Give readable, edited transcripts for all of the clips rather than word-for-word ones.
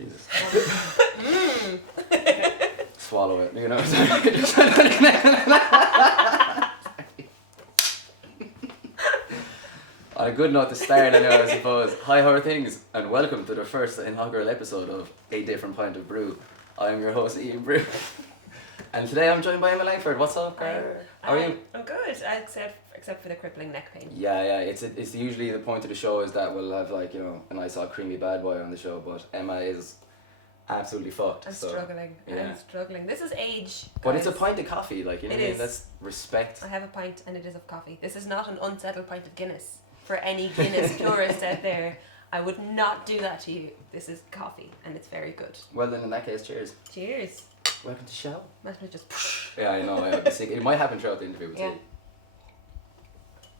Jesus. Mm. Swallow it, you know. On a good note to start, anyway, I suppose. Hi, how are things? And welcome to the first inaugural episode of A Different Pint of Brew. I'm your host, Ian Brew. And today I'm joined by Emma Langford. What's up, Cara? How are you? I'm good, except for the crippling neck pain. Yeah. It's usually the point of the show is that we'll have like, you know, a nice old creamy bad boy on the show, but Emma is absolutely fucked. I'm so, struggling. yeah. I'm struggling. This is age. But it's a guys. pint of coffee, like, you know It what I mean? is. That's respect. I have a pint and it is of coffee. This is not an unsettled pint of Guinness. For any Guinness purist out there, I would not do that to you. This is coffee and it's very good. Well then, in that case, cheers. Cheers. Welcome to the show. Imagine it just. Yeah, I know. I'd be sick. It might happen throughout the interview, but Yeah.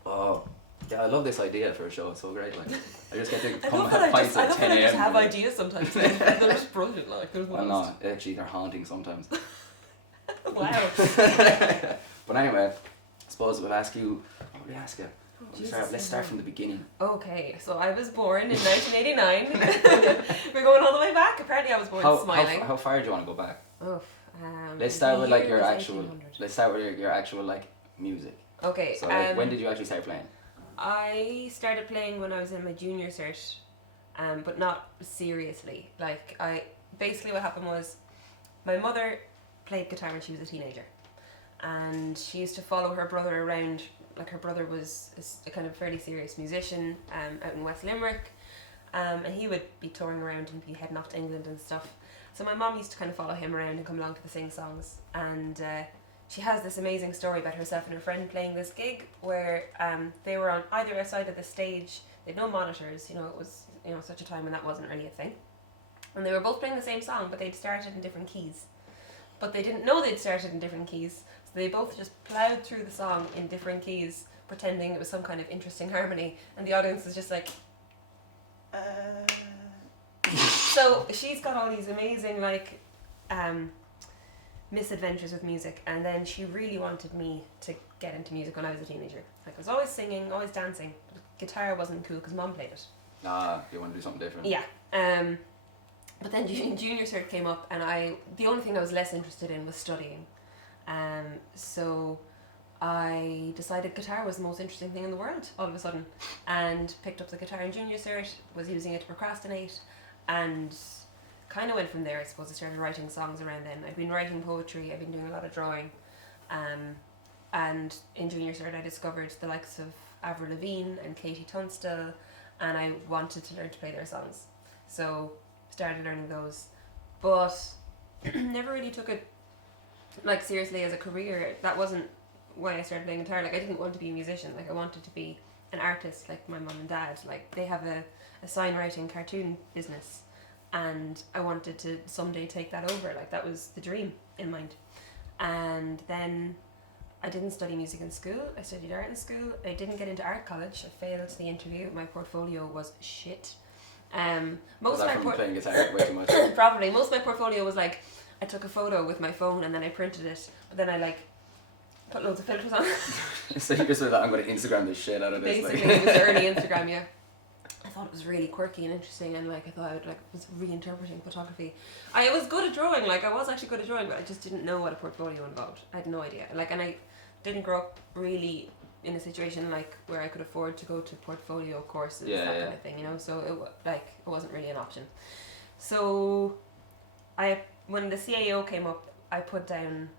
Oh, yeah, I love this idea for a show. It's so great. Like, I just get to I come love and that have I pints just, I at love 10 that I just a.m. have ideas sometimes. They're just brilliant, like there's Well, no, actually, they're haunting sometimes. Wow. But anyway, I suppose we'll ask you. What would we ask you? Oh, Let's start from the beginning. Okay, so I was born in 1989. We're going all the way back. Apparently, I was born smiling. How far do you want to go back? Oof, Let's start the with like year your was actual. 1800. Let's start with your actual like music. Okay. So like, when did you actually start playing? I started playing when I was in my junior cert, but not seriously. Like basically what happened was, my mother played guitar when she was a teenager, and she used to follow her brother around. Like her brother was a kind of fairly serious musician out in West Limerick, and he would be touring around and be heading off to England and stuff. So my mom used to kind of follow him around and come along to the sing songs, and she has this amazing story about herself and her friend playing this gig where they were on either side of the stage. They had no monitors, you know, it was, you know, such a time when that wasn't really a thing, and they were both playing the same song, but they'd started in different keys, but they didn't know they'd started in different keys. So they both just ploughed through the song in different keys, pretending it was some kind of interesting harmony, and the audience was just like, So she's got all these amazing like misadventures with music, and then she really wanted me to get into music when I was a teenager. Like I was always singing, always dancing, but guitar wasn't cool because Mom played it. You want to do something different? Yeah. But then junior cert came up, and the only thing I was less interested in was studying. So I decided guitar was the most interesting thing in the world all of a sudden, and picked up the guitar in junior cert, was using it to procrastinate, and kind of went from there. I suppose I started writing songs around then. I've been writing poetry, I've been doing a lot of drawing, and in junior cert I discovered the likes of Avril Lavigne and Katie Tunstall, and I wanted to learn to play their songs. So started learning those, but never really took it like seriously as a career. That wasn't why I started playing guitar. Like I didn't want to be a musician. Like I wanted to be an artist like my mum and dad. Like they have a sign writing cartoon business, and I wanted to someday take that over. Like that was the dream in mind. And then I didn't study music in school. I studied art in school. I didn't get into art college. I failed the interview. My portfolio was shit. Was that from playing guitar way too much? Probably. Most of my portfolio was like, I took a photo with my phone and then I printed it, but then I like put loads of filters on. So you just sort of, I'm going to Instagram the shit out of this. Basically, like. it was early Instagram, yeah. I thought it was really quirky and interesting, and like I thought I would was reinterpreting photography. I was good at drawing, like I was actually good at drawing, but I just didn't know what a portfolio involved. I had no idea. Like, and I didn't grow up really in a situation like where I could afford to go to portfolio courses, that kind of thing, you know. So it wasn't really an option. So when the CAO came up, I put down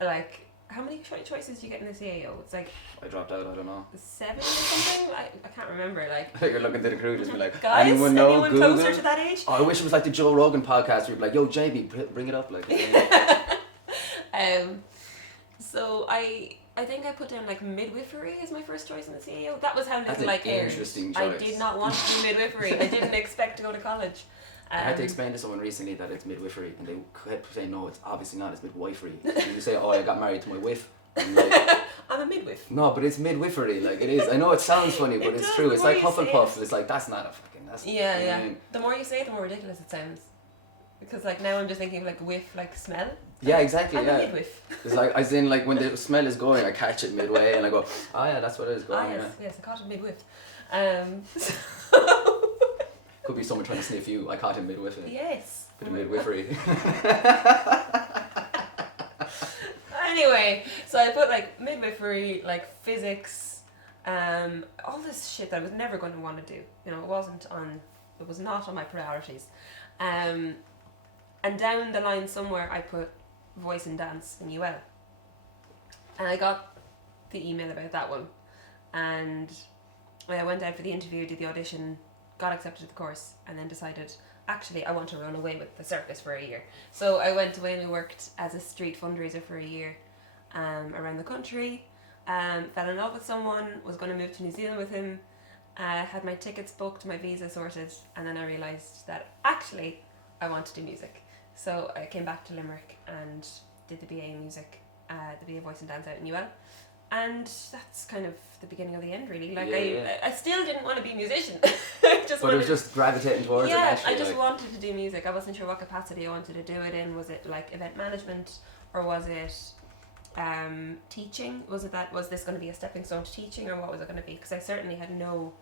like, how many choices do you get in the CAO? It's like I dropped out, I don't know. 7 or something? I can't remember. Like, I think you're looking to the crew, just be like, guys, anyone know Google? closer to that age? Oh, I wish it was like the Joe Rogan podcast where you'd be like, yo, JB, bring it up. Like, So I think I put down like midwifery as my first choice in the CAO. That was how That's little an I cared. interesting I choice. did not want to do midwifery. I didn't expect to go to college. I had to explain to someone recently that it's midwifery, and they kept saying, no, it's obviously not, it's midwifery. And you say, oh, I got married to my wife. I'm like, I'm a midwife. no, but it's midwifery, like it is. I know it sounds funny, but it's true. It's like Hufflepuff. It's like, that's not a fucking, that's... Yeah, you know yeah. what I mean? The more you say it, the more ridiculous it sounds. Because like now I'm just thinking of like whiff, like smell. Yeah, exactly, I'm yeah. a midwife. It's like, as in, like, when the smell is going, I catch it midway, and I go, oh yeah, that's what it is going, yes, I caught a midwife. Could be someone trying to sniff you. I caught him mid-whiffing. Yes. Bit of midwifery. Anyway, so I put like midwifery, like physics, all this shit that I was never going to want to do. You know, it was not on my priorities. And down the line somewhere I put voice and dance in UL. And I got the email about that one. And I went out for the interview, did the audition, got accepted to the course, and then decided, actually, I want to run away with the circus for a year. So I went away and I worked as a street fundraiser for a year around the country. Fell in love with someone, was going to move to New Zealand with him, had my tickets booked, my visa sorted, and then I realised that actually I want to do music. So I came back to Limerick and did the BA in music, the BA voice and dance out in UL. And that's kind of the beginning of the end, really. Like, I still didn't want to be a musician. But it was just gravitating towards it. Yeah, I just wanted to do music. I wasn't sure what capacity I wanted to do it in. Was it like event management, or was it teaching? Was this going to be a stepping stone to teaching, or what was it going to be? Because I certainly had no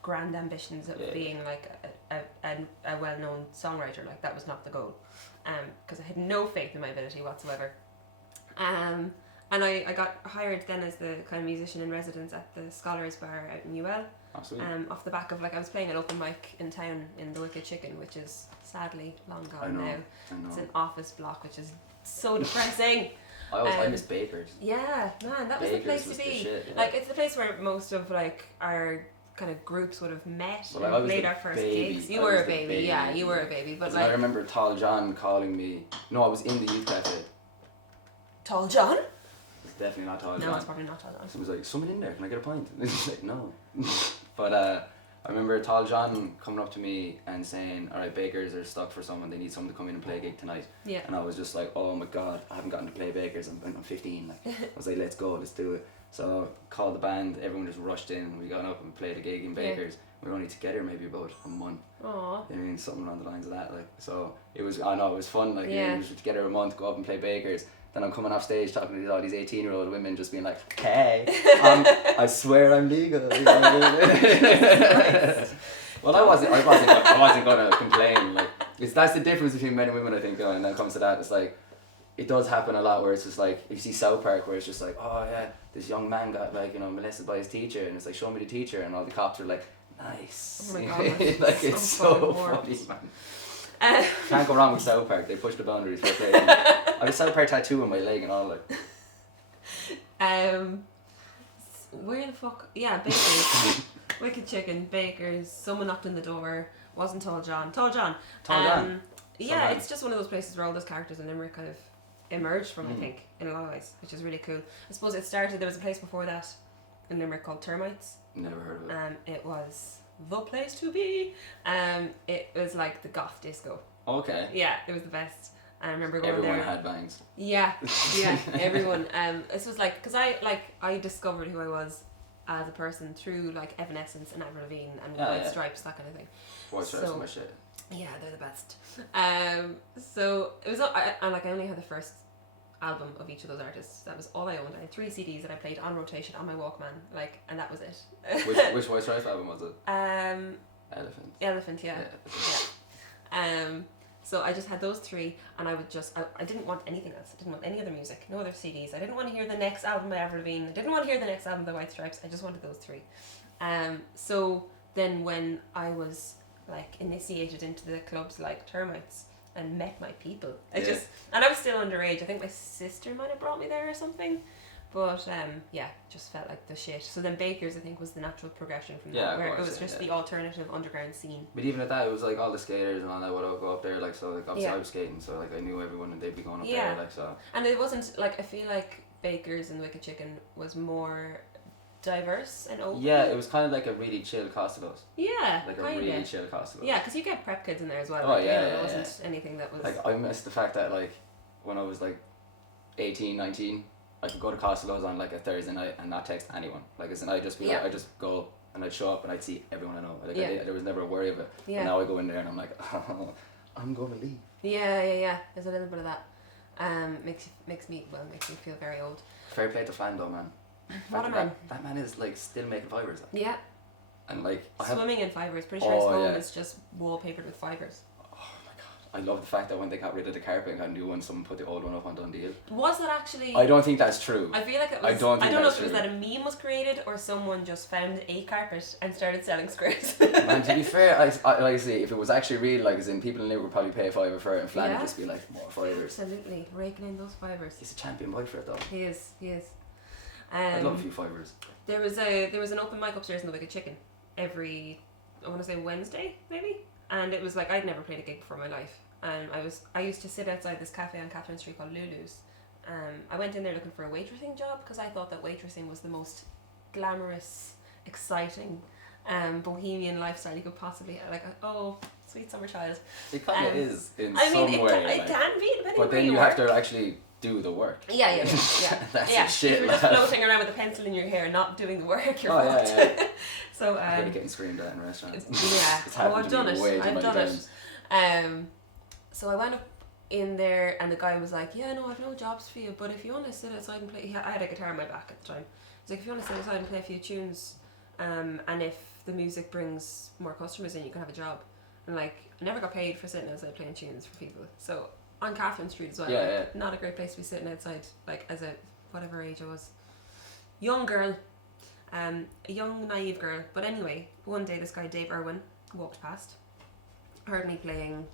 grand ambitions of being like a well-known songwriter. Like, that was not the goal. Because I had no faith in my ability whatsoever. And I got hired then as the kind of musician in residence at the Scholars Bar out in UL. Absolutely. Off the back of, like, I was playing an open mic in town in the Wicked Chicken, which is sadly long gone now. I know. It's an office block, which is so depressing. I miss Bakers. Yeah, man, that was the place to be. Shit, yeah. Like, it's the place where most of like our kind of groups would have met Well, and played our first gigs. You were a baby, yeah, you were a baby. But like, I remember Tall John calling me. No, I was in the youth cafe. Tall John? It's definitely not Tall John. No, it's probably not Tall John. So it was like, someone in there, can I get a pint? And he's like, no. But I remember Tall John coming up to me and saying, alright, Bakers are stuck for someone, they need someone to come in and play a gig tonight. Yeah. And I was just like, oh my god, I haven't gotten to play Bakers, I'm 15. Like, I was like, let's go, let's do it. So called the band, everyone just rushed in, and we got up and played a gig in Bakers. We were only together maybe about a month. Aww. I mean, something along the lines of that. Like, so it was, I know, it was fun. Like, we were together a month, go up and play Bakers. Then I'm coming off stage talking to all these 18-year-old women, just being like, hey, I swear I'm legal. You know what I mean? Well, I wasn't gonna complain. Like, that's the difference between men and women, I think. And then it comes to that, it's like, it does happen a lot where it's just like, you see South Park where it's just like, oh yeah, this young man got, like, you know, molested by his teacher, and it's like, show me the teacher, and all the cops are like, nice. Oh my God, like, it's so funny, man. Can't go wrong with South Park. They push the boundaries for play. I have a South Park tattoo on my leg and all, like. Where the fuck? Yeah, Bakers. Wicked Chicken, Bakers. Someone knocked on the door. Wasn't Tall John. Tall John. Yeah, Someone. It's just one of those places where all those characters in Limerick kind of emerged from, I think, in a lot of ways, which is really cool. I suppose it started, there was a place before that in Limerick called Termites. Never heard of it. It was the place to be. It was like the goth disco. Okay. Yeah, it was the best. I remember going Everyone there. had bangs. Yeah, everyone. This was like, because I discovered who I was as a person through like Evanescence and Avril Lavigne and White Stripes, that kind of thing. White Stripes are my shit. Yeah, they're the best. So it was, I only had the first album of each of those artists. That was all I owned. I had 3 CDs that I played on rotation on my Walkman, like, and that was it. Which White Stripes album was it? Elephant, yeah. So I just had those 3, and I didn't want anything else. I didn't want any other music, no other CDs. I didn't want to hear the next album by Avril Lavigne. I didn't want to hear the next album by White Stripes. I just wanted those 3. So then when I was like initiated into the clubs like Termites and met my people, and I was still underage. I think my sister might have brought me there or something. But just felt like the shit. So then Bakers, I think, was the natural progression from that, where it was just the alternative underground scene. But even at that, it was like all the skaters and all that would all go up there, like, so like obviously I was skating, so like I knew everyone and they'd be going up there, like, so. And it wasn't like, I feel like Bakers and Wicked Chicken was more diverse and open. Yeah, it was kind of like a really chill Costello's. Yeah, like a really chill Costello's. Yeah, because you get prep kids in there as well. Oh, like, yeah, it wasn't anything that was. Like, I missed the fact that, like, when I was like 18, 19. I could go to Costello's on like a Thursday night and not text anyone. Like, as in, I'd just be like, I'd just go and I'd show up and I'd see everyone I know. Like, there was never a worry of it. Yeah. And now I go in there and I'm like, oh, I'm going to leave. Yeah. There's a little bit of that. Makes me feel very old. Fair play to Flan though, man. What a man. That man is like still making fibres. Like. Yeah. And like Swimming in fibres. Pretty sure his Oh, home yeah. is just wallpapered with fibres. I love the fact that when they got rid of the carpet and got a new one, someone put the old one up on Dundee Hill. Was that actually? I don't think that's true. I feel like it was. I don't think know that's if it was true. that a meme was created or someone just found a carpet and started selling squares. And to be fair, I like say if it was actually real, like as in people in Limerick would probably pay $5 for it, and Flann would just be like more fibres. Absolutely, raking in those fibres. He's a champion boy for it though. He is. I'd love a few fibres. There was an open mic upstairs in the Wicked Chicken every, I want to say Wednesday maybe, and it was like I'd never played a gig before in my life, and I used to sit outside this cafe on Catherine Street called Lulu's. I went in there looking for a waitressing job because I thought that waitressing was the most glamorous, exciting, bohemian lifestyle you could possibly have. Like, oh, sweet summer child. It kind of is in I some mean, way. it can be, depending but where then you you work. have to actually do the work. Yeah. That's yeah. the shit, If you're just lad. floating around with a pencil in your hair, not doing the work, you're Oh, fucked. yeah. So I hate getting screamed at in restaurants. yeah. It's Oh, happened I've to me done it. way too I've many done times. it. So I went up in there, and the guy was like, "Yeah, no, I've no jobs for you, but if you want to sit outside and play," I had a guitar on my back at the time. He's like, "If you want to sit outside and play a few tunes, and if the music brings more customers in, you can have a job." And like, I never got paid for sitting outside playing tunes for people. So on Catherine Street as well. Yeah, like, not a great place to be sitting outside, like as a whatever age I was, young girl, a young naive girl. But anyway, one day this guy Dave Irwin walked past, heard me playing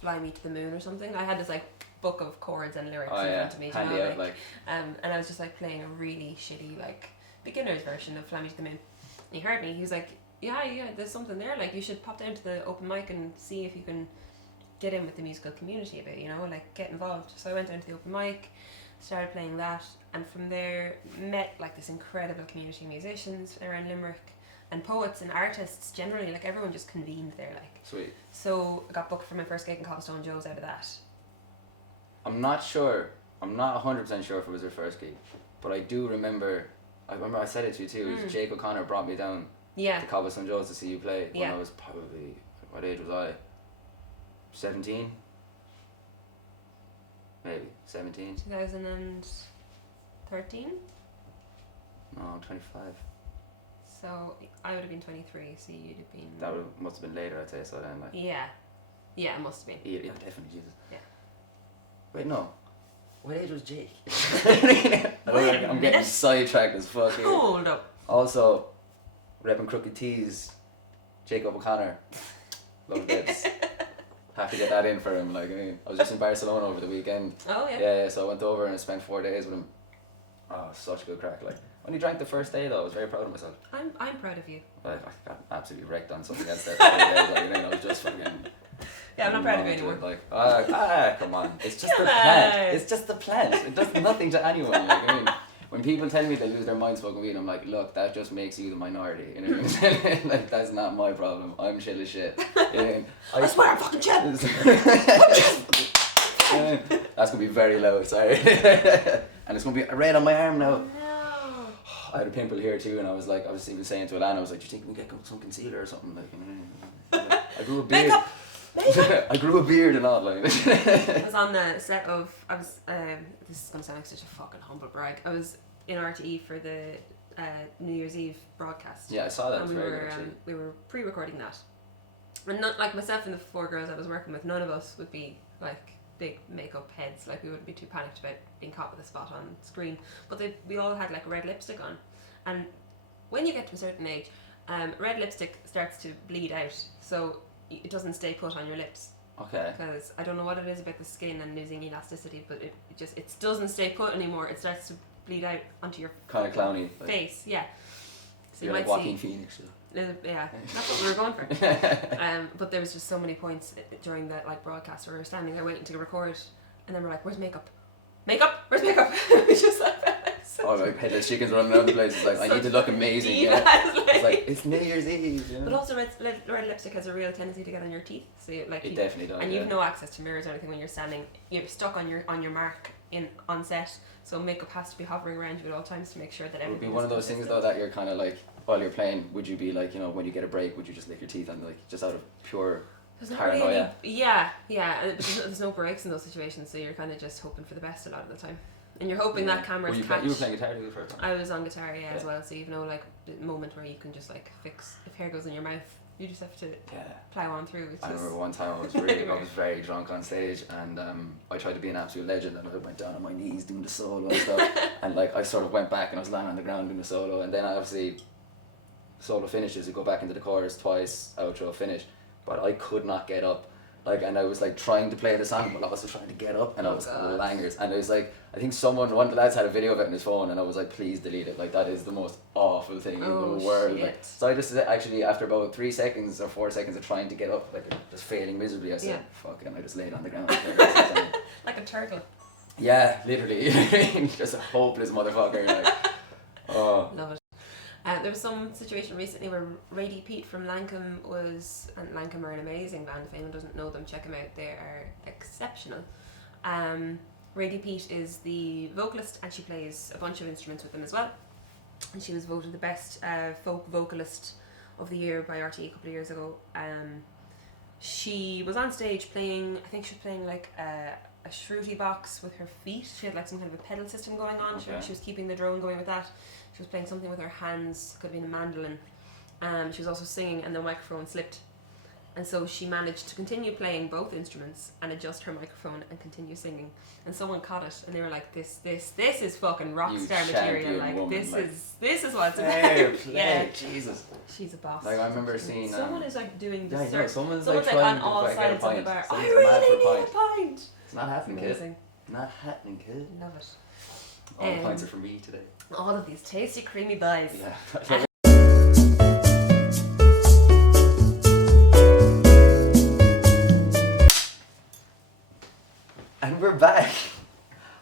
"Fly Me to the Moon" or something. I had this like book of chords and lyrics in front of me, handy you know, out, like. and I was just like playing a really shitty like beginner's version of "Fly Me to the Moon." And he heard me. He was like, "Yeah, there's something there. Like you should pop down to the open mic and see if you can get in with the musical community a bit. You know, like get involved." So I went down to the open mic, started playing that, and from there met like this incredible community of musicians around Limerick and poets and artists generally. Like everyone just convened there. Like Sweet. so I got booked for my first gig in Cobblestone Joe's out of that. I'm not sure. I'm not 100% sure if it was her first gig, but I do remember. I remember I said it to you too. It was Jake O'Connor brought me down Yeah. to Cobblestone Joe's to see you play when Yeah. I was probably, what age was I? 17? Maybe 17. 2013. No, 25. So I would have been 23. So you'd have been. That must have been later, I'd say. So then, like. Yeah. Yeah, it must have been. Yeah, definitely, Jesus. Yeah. Wait, no. What age was Jake? Wait a I'm getting minute. sidetracked as fuck here. Hold up. Also, repping Krooked Tease, Jacob O'Connor. Love bits. Have to get that in for him. Like, I was just in Barcelona over the weekend. Oh yeah. Yeah, so I went over and I spent 4 days with him. Oh, such a good crack. Like, only drank the first day though. I was very proud of myself. I'm proud of you. I got absolutely wrecked on something else there. 4 days, like, I was just fucking. Yeah, I'm not proud of you anymore. Like, come on. It's just Come the plant. on. It's just the plant. It does nothing to anyone. Like, when people tell me they lose their mind smoking weed, I'm like, look, that just makes you the minority. You know what I'm saying? Like, that's not my problem. I'm chill as shit. You know? I swear I'm fucking chill. That's gonna be very low. Sorry. And it's gonna be red on my arm now. No. I had a pimple here too, and I was even saying to Alana, I was like, do you think we can get some concealer or something? Like, I grew a beard. Makeup. I grew a beard and all, like. I was on the set of. This is gonna sound like such a fucking humble brag. I was in RTE for the New Year's Eve broadcast. Yeah, I saw that. And we were pre-recording that, and not like myself and the 4 girls I was working with. None of us would be like big makeup heads. Like we wouldn't be too panicked about being caught with a spot on screen. But we all had like red lipstick on, and when you get to a certain age, red lipstick starts to bleed out. So it doesn't stay put on your lips. Okay. Because I don't know what it is about the skin and losing elasticity, but it doesn't stay put anymore. It starts to bleed out onto your Kind of clowny. Like, face. Yeah. So you're you like might Joaquin see. Phoenix. Yeah, that's what we were going for. But there was just so many points during that like broadcast where we were standing there waiting to record, and then we're like, "Where's makeup? Makeup? Where's makeup?" We just like. Oh, like headless chickens running around the place. It's like, I need to look amazing. Yeah. It's like, it's New Year's Eve. You know? But also, red lipstick has a real tendency to get on your teeth. So you, like, it definitely does. and you've no access to mirrors or anything when you're standing. You're stuck on your mark on set. So makeup has to be hovering around you at all times to make sure that It would everything. be one of those things though that you're kind of like, while you're playing, would you be like, when you get a break, would you just lick your teeth and like just out of pure There's not paranoia? really any, yeah. And there's no breaks in those situations, so you're kind of just hoping for the best a lot of the time. and you're hoping that camera's you catch. were playing guitar the first time? I was on guitar, as well. So you've no like moment where you can just like fix if hair goes in your mouth. You just have to plow on through. I remember one time I was very drunk on stage, and I tried to be an absolute legend, and I went down on my knees doing the solo and stuff, and like I sort of went back and I was lying on the ground doing the solo, and then obviously solo finishes, you go back into the chorus twice, outro, finish, but I could not get up. Like, and I was like trying to play the song, but I was trying to get up, and I was langers. And it was like, I think one of the lads had a video of it on his phone, and I was like, please delete it. Like, that is the most awful thing in the world. Like, so I just actually, after about 3 seconds or 4 seconds of trying to get up, like just failing miserably, I said, fuck it, and I just laid on the ground. Like a turtle. Yeah, literally. Just a hopeless motherfucker. Like, oh. Love it. There was some situation recently where Rady Pete from Lankham and Lankham are an amazing band. If anyone doesn't know them, check them out. They are exceptional. Rady Pete is the vocalist, and she plays a bunch of instruments with them as well. And she was voted the best folk vocalist of the year by RTE a couple of years ago. She was on stage playing, I think she was playing like a shruti box with her feet. She had like some kind of a pedal system going on. Okay. She was keeping the drone going with that. She was playing something with her hands, could have been a mandolin. She was also singing, and the microphone slipped. And so she managed to continue playing both instruments and adjust her microphone and continue singing. And someone caught it, and they were like, "This is fucking rock star material. Like, woman, this like, is what it's fair about." play, Yeah, Jesus. she's a boss. Like, I remember seeing someone is like doing the yeah, search. someone's like trying on all to get a sides of the pint. bar. Someone's I mad for a really need a pint. It's not happening, Amazing. kid. Not happening, kid. Love it. All the pints are for me today. All of these tasty, creamy buys. Yeah. And we're back.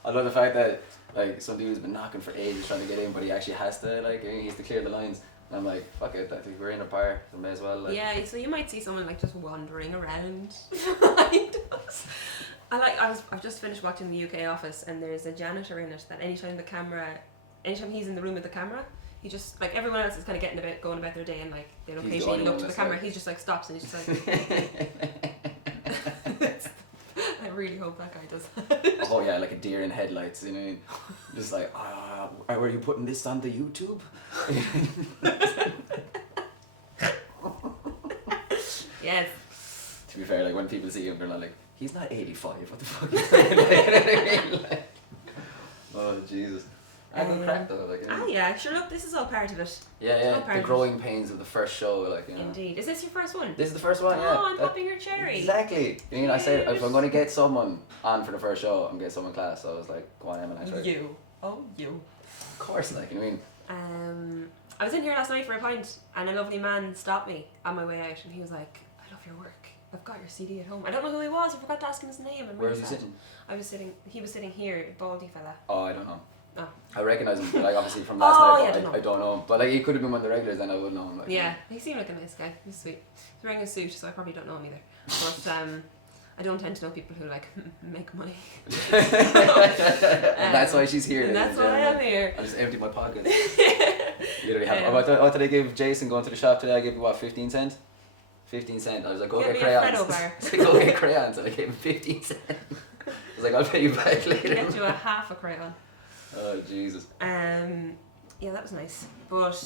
I love the fact that like some dude's been knocking for ages trying to get in, but he actually has to he has to clear the lines. And I'm like, fuck it, I think we're in a bar, so may as well. Like. Yeah, so you might see someone like just wandering around. I've just finished watching the UK Office, and there's a janitor in it that anytime he's in the room with the camera, he just like everyone else is kind of going about their day, and like they'll occasionally look to the camera. He's just like stops and he's just like. I really hope that guy does that. Oh yeah, like a deer in headlights, you know. Just like, were you putting this on the YouTube? Yes. To be fair, like when people see him, they're not like, he's not 85. What the fuck is that? Like, oh Jesus. Good crack though, like. Yeah, sure. Look, this is all part of it. Yeah. The growing pains of the first show, like, you know. Indeed. Is this your first one? This is the first one, yeah. Oh, I'm popping your cherry. Exactly. I mean, I said if I'm going to get someone on for the first show, I'm getting someone class. So I was like, go on, Emma Langford. You. Oh, you. Of course, like, you know what I mean. I was in here last night for a pint, and a lovely man stopped me on my way out, and he was like, "I love your work. I've got your CD at home." I don't know who he was. I forgot to ask him his name. Where was he sitting? He was sitting here, baldy fella. Oh, I don't know. Oh. I recognise him, like, obviously from last night, but I don't know him. But like, he could have been one of the regulars, and I would know him. Like, yeah, he seemed like a nice guy. He was sweet. He's wearing a suit, so I probably don't know him either. But I don't tend to know people who like make money. And that's why she's here. And that's why I'm here. I just emptied my pockets. Literally have. What did I give Jason going to the shop today? I gave him what, 15 cents? 15 cents. I was like, go get crayons. I was like, go get crayons, and I gave him 15 cents. I was like, I'll pay you back later. Get you a half a crayon. Oh Jesus. Yeah, that was nice. But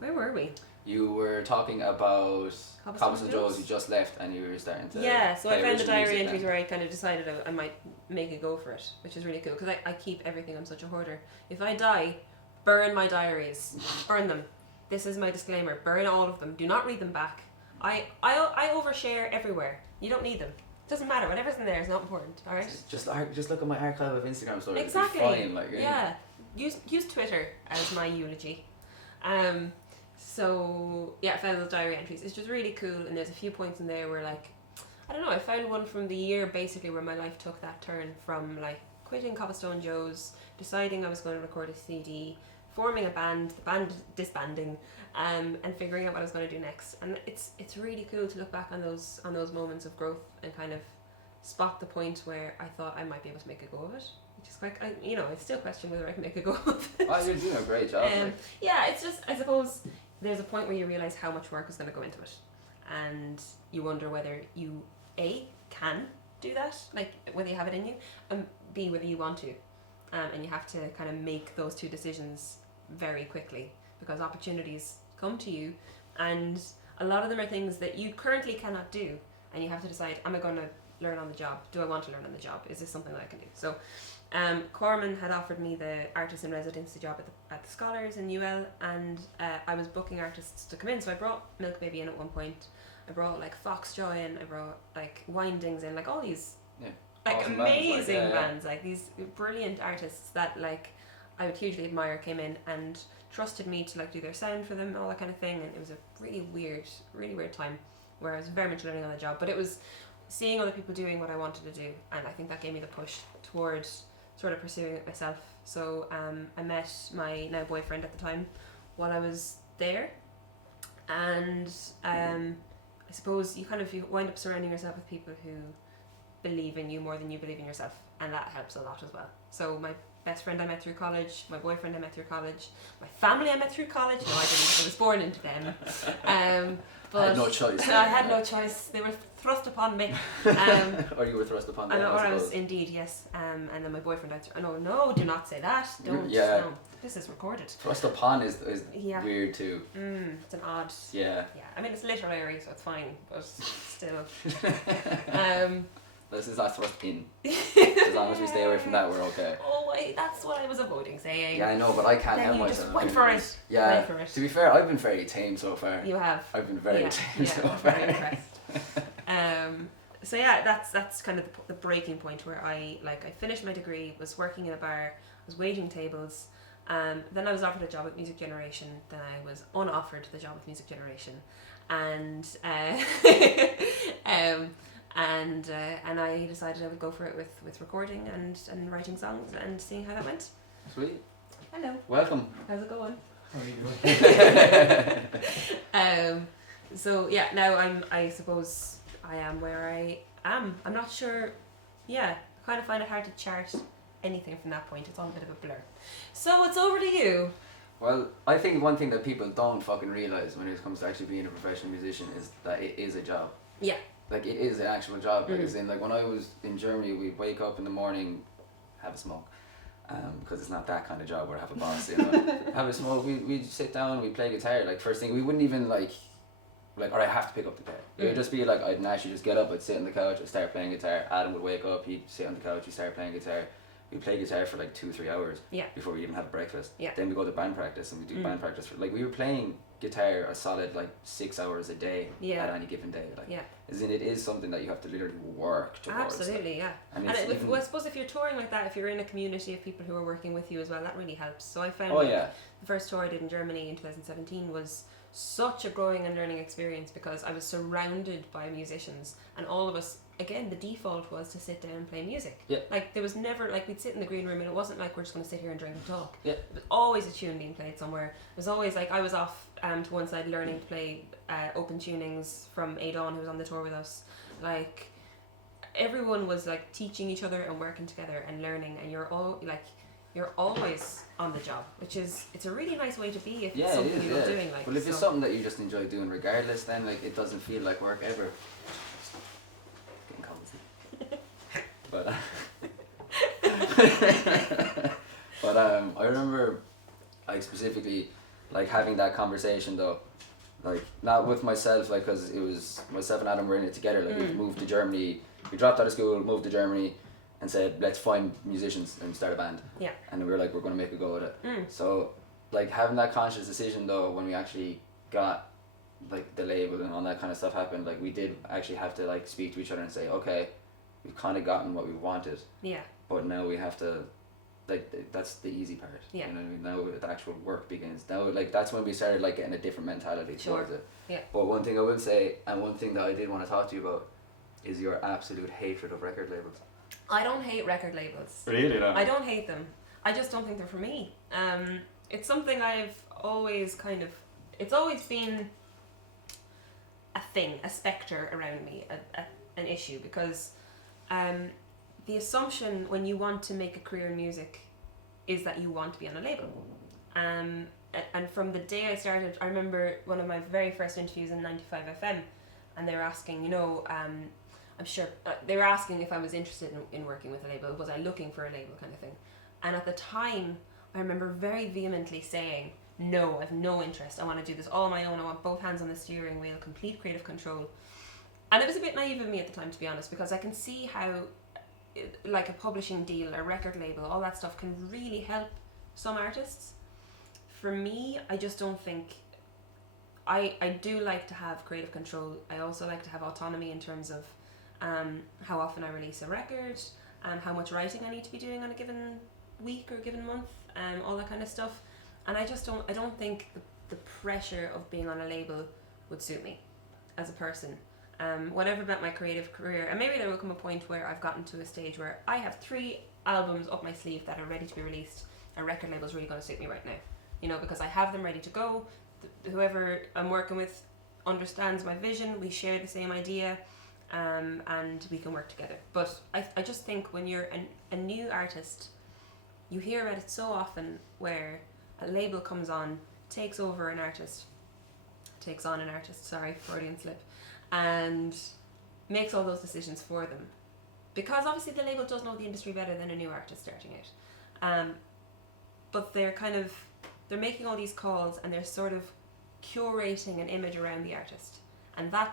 where were we? You were talking about Cobblestone Joe's. Joe's. You just left, and you were starting to. Yeah, so I found the diary entries then. where I kind of decided I might make a go for it, which is really cool because I keep everything. I'm such a hoarder. If I die, burn my diaries. Burn them. This is my disclaimer. Burn all of them. Do not read them back. I overshare everywhere. You don't need them. Doesn't matter. Whatever's in there is not important. All right. Just look at my archive of Instagram stories. Exactly. It'll be fine, like, yeah. Use Twitter as my eulogy. So yeah, I found those diary entries. It's just really cool, and there's a few points in there where like, I don't know. I found one from the year basically where my life took that turn from like quitting Cobblestone Joe's, deciding I was going to record a CD, forming a band, the band disbanding, and figuring out what I was going to do next. And it's really cool to look back on those moments of growth and kind of spot the point where I thought I might be able to make a go of it. Which is quite, I still question whether I can make a go of it. Oh, you're doing a great job. Yeah, it's just, I suppose there's a point where you realise how much work is going to go into it, and you wonder whether you A, can do that, like whether you have it in you, and B, whether you want to. and you have to kind of make those two decisions very quickly because opportunities come to you, and a lot of them are things that you currently cannot do, and you have to decide, am I going to learn on the job? Do I want to learn on the job? Is this something that I can do? So Corman had offered me the artist in residency job at the Scholars in UL, and I was booking artists to come in, so I brought Milk Baby in at one point. I brought like Foxjoy in, I brought like Windings in, like all these like awesome amazing bands, bands, like these brilliant artists that like I would hugely admire, came in and trusted me to like do their sound for them, all that kind of thing, and it was a really weird time where I was very much learning on the job, but it was seeing other people doing what I wanted to do, and I think that gave me the push towards sort of pursuing it myself. So I met my now boyfriend at the time while I was there, and I suppose you wind up surrounding yourself with people who believe in you more than you believe in yourself, and that helps a lot as well. So my best friend I met through college, my boyfriend I met through college, my family I met through college. No, I didn't. I was born into them. But I had no choice. I had no choice. They were thrust upon me. Or you were thrust upon them, or I was indeed, yes. And then my boyfriend, no, do not say that. Don't. Yeah. No, this is recorded. Thrust upon is Yeah. weird too. It's an odd. Yeah. Yeah. I mean, it's literary, so it's fine, but still. This is not thrust in. As long as we stay away from that, we're okay. Oh wait, that's what I was avoiding saying. Yeah, I know, but I can't Then help you myself. just went for it. Yeah. Went for it. To be fair, I've been very tame so far. You have. I've been very tame so I'm far. very impressed. So yeah, that's kind of the breaking point where I finished my degree, was working in a bar, was waiting tables. Then I was offered a job at Music Generation. Then I was unoffered the job at Music Generation, and and I decided I would go for it with recording and writing songs and seeing how that went. Sweet. Hello. Welcome. How's it going? How are you doing? So yeah, now I suppose I am where I am. I'm not sure. Yeah, I kind of find it hard to chart anything from that point. It's all a bit of a blur. So it's over to you. Well, I think one thing that people don't fucking realise when it comes to actually being a professional musician is that it is a job. Yeah. Like, it is an actual job. Like, as in, like, when I was in Germany, we'd wake up in the morning, have a smoke. Because it's not that kind of job where I have a boss, you know. Have a smoke, we'd sit down, we'd play guitar. Like, first thing, we wouldn't even, like, or I have to pick up the guitar. It would just be like, I'd naturally just get up, I'd sit on the couch, I'd start playing guitar. Adam would wake up, he'd sit on the couch, he'd start playing guitar. We'd play guitar for like 2-3 hours before we even have breakfast. Yeah. Then we go to band practice and we do band practice for, like, we were playing guitar a solid like 6 hours a day at any given day. Like, as in, it is something that you have to literally work towards. Absolutely, like. And I suppose if you're touring like that, if you're in a community of people who are working with you as well, that really helps. So I found the first tour I did in Germany in 2017 was such a growing and learning experience because I was surrounded by musicians, and all of us, again, the default was to sit down and play music. Yeah. Like, there was never, like, we'd sit in the green room and it wasn't like we're just going to sit here and drink and talk. Yeah. It was always a tune being played somewhere. It was always like I was off to one side learning to play open tunings from Adon, who was on the tour with us. Like, everyone was like teaching each other and working together and learning, and you're always on the job, which is, it's a really nice way to be if it's something you love doing. Like, well, if it's something that you just enjoy doing regardless, then like it doesn't feel like work ever. Getting cozy. But I remember, like, specifically, like, having that conversation though, like, not with myself, like, because it was myself and Adam were in it together. Like, we moved to Germany, we dropped out of school, moved to Germany, and said, let's find musicians and start a band. Yeah. And we were like, we're going to make a go at it. So, like, having that conscious decision though, when we actually got, like, the label and all that kind of stuff happened, like, we did actually have to, like, speak to each other and say, okay, we've kind of gotten what we wanted. Yeah. But now we have to, like, that's the easy part. Yeah. You know what I mean? Now the actual work begins. Now, like, that's when we started, like, getting a different mentality towards it. Yeah. But one thing I will say, and one thing that I did want to talk to you about, is your absolute hatred of record labels. I don't hate record labels. Really? No? I don't hate them. I just don't think they're for me. It's something I've always kind of, it's always been a thing, a spectre around me, an issue, because the assumption when you want to make a career in music is that you want to be on a label. And from the day I started, I remember one of my very first interviews in 95 FM, and they were asking, you know, I'm sure, they were asking if I was interested in working with a label, was I looking for a label kind of thing. And at the time, I remember very vehemently saying, no, I have no interest. I want to do this all on my own. I want both hands on the steering wheel, complete creative control. And it was a bit naive of me at the time, to be honest, because I can see how like a publishing deal, a record label, all that stuff can really help some artists. For me, I just don't think... I do like to have creative control. I also like to have autonomy in terms of how often I release a record, how much writing I need to be doing on a given week or a given month, all that kind of stuff. And I don't think the pressure of being on a label would suit me as a person. Whatever about my creative career, and maybe there will come a point where I've gotten to a stage where I have 3 albums up my sleeve that are ready to be released. A record label is really going to suit me right now, you know, because I have them ready to go. Whoever I'm working with understands my vision. We share the same idea, and we can work together. But I just think when you're a new artist, you hear about it so often where a label comes on, takes on an artist, sorry, Freudian slip, and makes all those decisions for them. Because obviously the label does know the industry better than a new artist starting out. But they're making all these calls and they're sort of curating an image around the artist. And I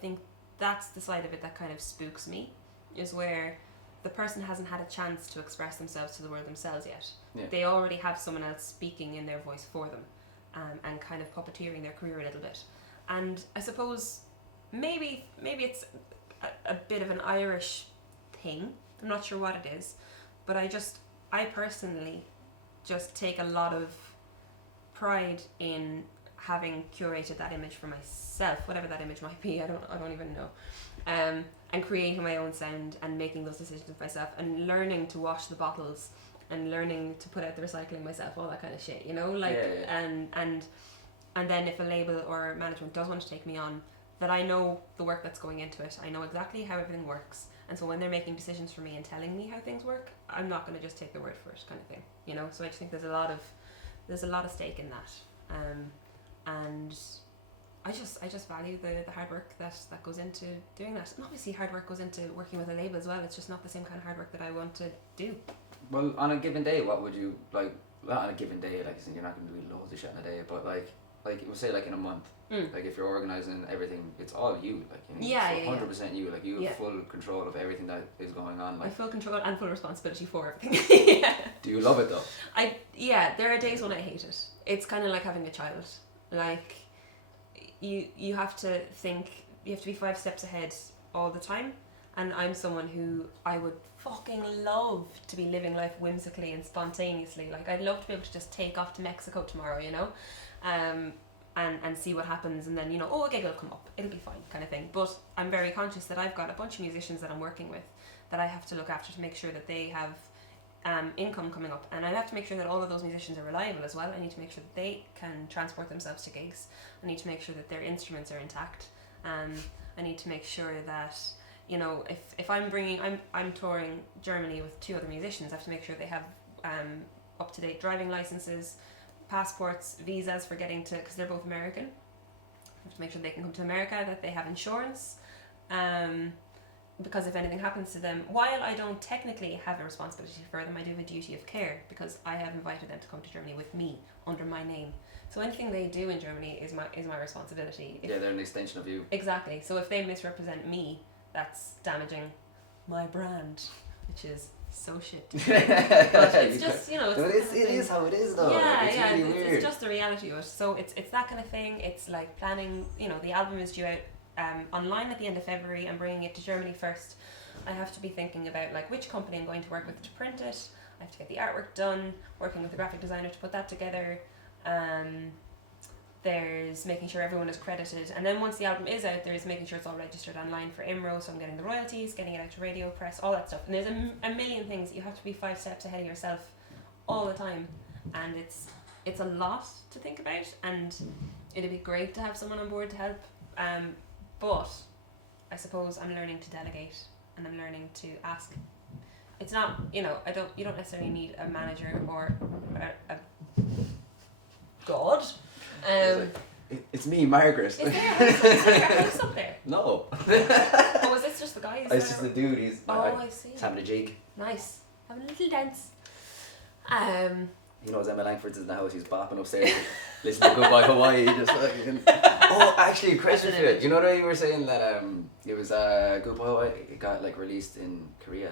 think that's the side of it that kind of spooks me, is where the person hasn't had a chance to express themselves to the world themselves yet. Yeah. They already have someone else speaking in their voice for them, and kind of puppeteering their career a little bit. And I suppose maybe it's a bit of an Irish thing. I'm not sure what it is, but I personally just take a lot of pride in having curated that image for myself, whatever that image might be. I don't even know. And creating my own sound and making those decisions myself, and learning to wash the bottles and learning to put out the recycling myself, all that kind of shit, you know, like, and then if a label or management does want to take me on, that I know the work that's going into it. I know exactly how everything works. And so when they're making decisions for me and telling me how things work, I'm not going to just take their word for it, kind of thing, you know. So I just think there's a lot of stake in that, and I just value the hard work that goes into doing that. And obviously hard work goes into working with a label as well. It's just not the same kind of hard work that I want to do. Well, on a given day, what would you like? Not on a given day, like you're not going to do loads of shit in a day, but like we'll say like in a month. Like if you're organising everything, it's all you. Like, you know, 100% you. Like you have full control of everything that is going on. Like, full control and full responsibility for everything. Yeah. Do you love it though? There are days when I hate it. It's kind of like having a child. Like you have to think. You have to be 5 steps ahead all the time. And I'm someone who I would fucking love to be living life whimsically and spontaneously. Like I'd love to be able to just take off to Mexico tomorrow, you know. And see what happens, and then, you know, a gig will come up, it'll be fine, kind of thing. But I'm very conscious that I've got a bunch of musicians that I'm working with that I have to look after to make sure that they have income coming up, and I have to make sure that all of those musicians are reliable as well. I need to make sure that they can transport themselves to gigs. I need to make sure that their instruments are intact. I need to make sure that, you know, if I'm touring Germany with 2 other musicians, I have to make sure they have up-to-date driving licenses, passports, visas for getting to, because they're both American. I have to make sure they can come to America, that they have insurance, because if anything happens to them, while I don't technically have a responsibility for them, I do have a duty of care, because I have invited them to come to Germany with me under my name. So anything they do in Germany is my responsibility. They're an extension of you. Exactly. So if they misrepresent me, that's damaging my brand, which is so shit. But it's just, you know, it is how it is though. Yeah, really weird. It's just the reality of it. So it's that kind of thing. It's like planning, you know, the album is due out online at the end of February. I'm bringing it to Germany first. I have to be thinking about like which company I'm going to work with to print it. I have to get the artwork done, working with the graphic designer to put that together. There's making sure everyone is credited, and then once the album is out, there's making sure it's all registered online for IMRO, so I'm getting the royalties, getting it out to radio, press, all that stuff. And there's a million things. You have to be 5 steps ahead of yourself all the time, and it's a lot to think about, and it'd be great to have someone on board to help, but I suppose I'm learning to delegate, and I'm learning to ask. It's not, you know, you don't necessarily need a manager or a god. It's me, Margaret. Is there a house up there? No. Oh, was this just the guy? It's just the dude. I see. He's having a jig. Nice. Having a little dance. He knows Emma Langford's in the house, he's bopping upstairs, listening to Goodbye Hawaii, just fucking... Oh, actually, a question for you. You know that you were saying that it was Goodbye Hawaii, it got like released in Korea?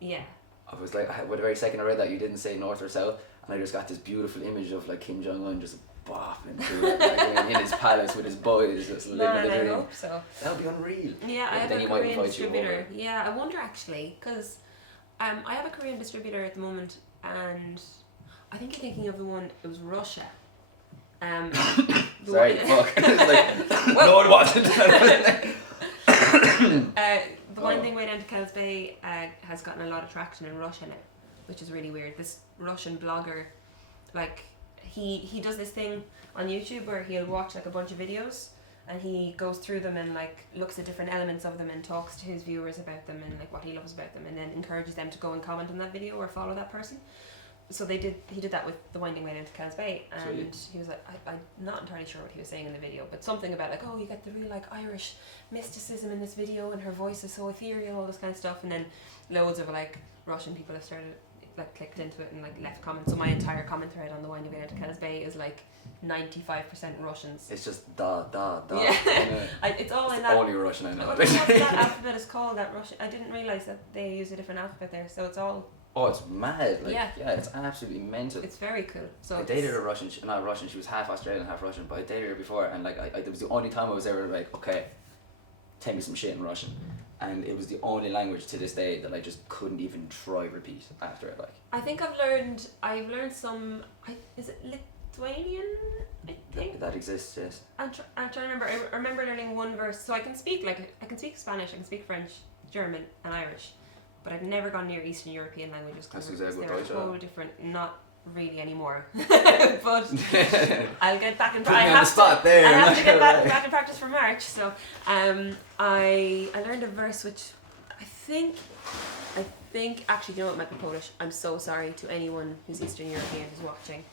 Yeah. I was like, the very second I read that, you didn't say north or south, and I just got this beautiful image of like Kim Jong-un just bopping through it, like, in his palace with his boys, just living Man, the I dream. hope so. That would be unreal. Yeah, I have then a he might Korean invite you distributor. over. Yeah, I wonder actually, because I have a Korean distributor at the moment, and I think you're thinking of the one. It was Russia. The Sorry, one, fuck. It's like, no one wanted that. the Winding Way Down to Kells Bay has gotten a lot of traction in Russia now, which is really weird. This Russian blogger, like he does this thing on YouTube where he'll watch like a bunch of videos and he goes through them and like looks at different elements of them and talks to his viewers about them and like what he loves about them, and then encourages them to go and comment on that video or follow that person. So he did that with the Winding Way Down to Kells Bay, and Sweet. he was like, I'm not entirely sure what he was saying in the video, but something about like, oh, you get the real like Irish mysticism in this video, and her voice is so ethereal, all this kind of stuff, and then loads of like Russian people have started like clicked into it and like left comments. So my entire comment thread on the Winding Way Down to Kells Bay is like 95% Russians. It's just da. Yeah. Yeah. It's all It's in the that. only Russian I I know. wonder what that alphabet is called. That Russian. I didn't realize that they use a different alphabet there. So it's all. Oh, it's mad. Like, Yeah. it's absolutely mental. It's very cool. So I dated a Russian, not Russian, she was half Australian, half Russian, but I dated her before, and like, it was the only time I was ever like, okay, tell me some shit in Russian. And it was the only language to this day that I just couldn't even try repeat after it, like. I think I've learned some. Is it Lithuanian? I think. That exists, yes. I'm trying to remember. I remember learning one verse. So I can speak Spanish, I can speak French, German, and Irish, but I've never gone near Eastern European languages because That's exactly they're a what I whole thought. different. Not really anymore, but I'll get back in. Put me on the spot there. I have not to get gonna lie. back in practice for March. So I learned a verse which I think actually, you know, it might be Polish. I'm so sorry to anyone who's Eastern European who's watching.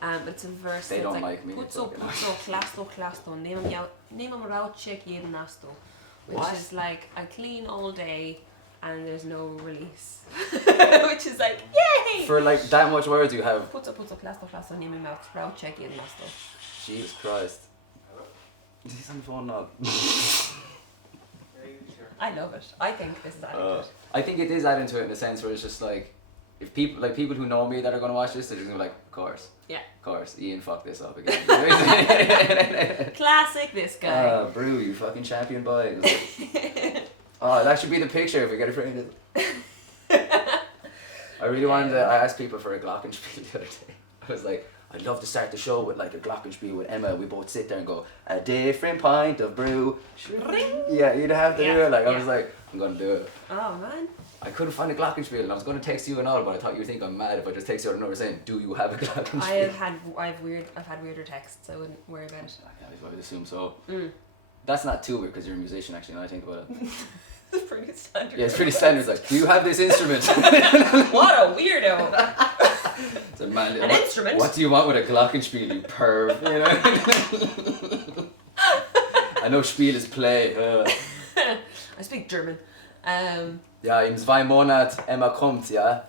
But it's a verse They that's don't like like me, Puco, fucking puco, klasto, nemam rauček jedenasto, which What? is like I clean all day and there's no release, which is like yay. For like that much words you have. Puco, klasto, nemam rauček jedenasto. Jesus Christ. He's on the phone now. I love it. I think this is adequate. I think it is adding to it in a sense where it's just like, if people who know me that are going to watch this, they're just going to be like, of course. Yeah. Of course, Ian fucked this up again. Classic this guy. Brew, you fucking champion boy. Oh, that should be the picture if we get it framed. I really wanted to, I asked people for a glockenspiel the other day. I was like, I'd love to start the show with like a glockenspiel with Emma. We both sit there and go, a different pint of brew. Ring. Yeah, you'd have to do Yeah, it. Like, I yeah. was like, I'm going to do it. Oh man. I couldn't find a glockenspiel and I was going to text you and all, but I thought you would think I'm mad if I just text you out of nowhere saying, do you have a glockenspiel? I've had weirder texts. I wouldn't worry about it. I would assume so. Mm. That's not too weird because you're a musician actually, now I think about it. It's pretty standard. Yeah, it's pretty standard. It's like, do you have this instrument? What a weirdo. It's a man, An instrument? What do you want with a glockenspiel, you perv? You know? I know Spiel is play. I speak German. Ja, im 2 Monat Emma kommt, yeah?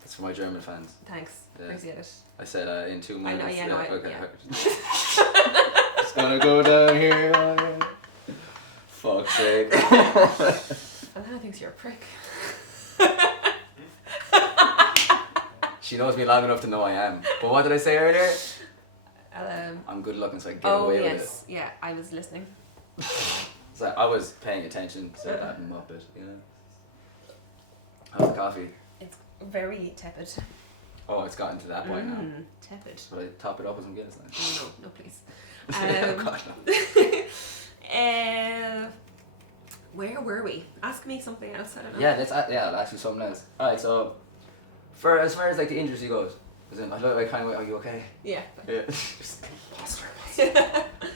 That's for my German fans. Thanks. Yeah. Appreciate it. I said in 2 I months. know, yeah, no, okay. yeah. Just gonna go down here. Fuck's sake. And then I think you're a prick. She knows me long enough to know I am. But what did I say earlier? I'm good looking, so I can get away with it. Yeah, I was listening. So I was paying attention to that muppet, you know. How's the coffee? It's very tepid. Oh, it's gotten to that point now. Tepid. Should I top it up with some Guinness then? No, please. Oh, God, no. Where were we? Ask me something else. I don't know. Yeah, I'll ask you something else. Alright, so for as far as like the industry goes, as in, I look like kind of, are you okay? Yeah. Yeah. Just posture.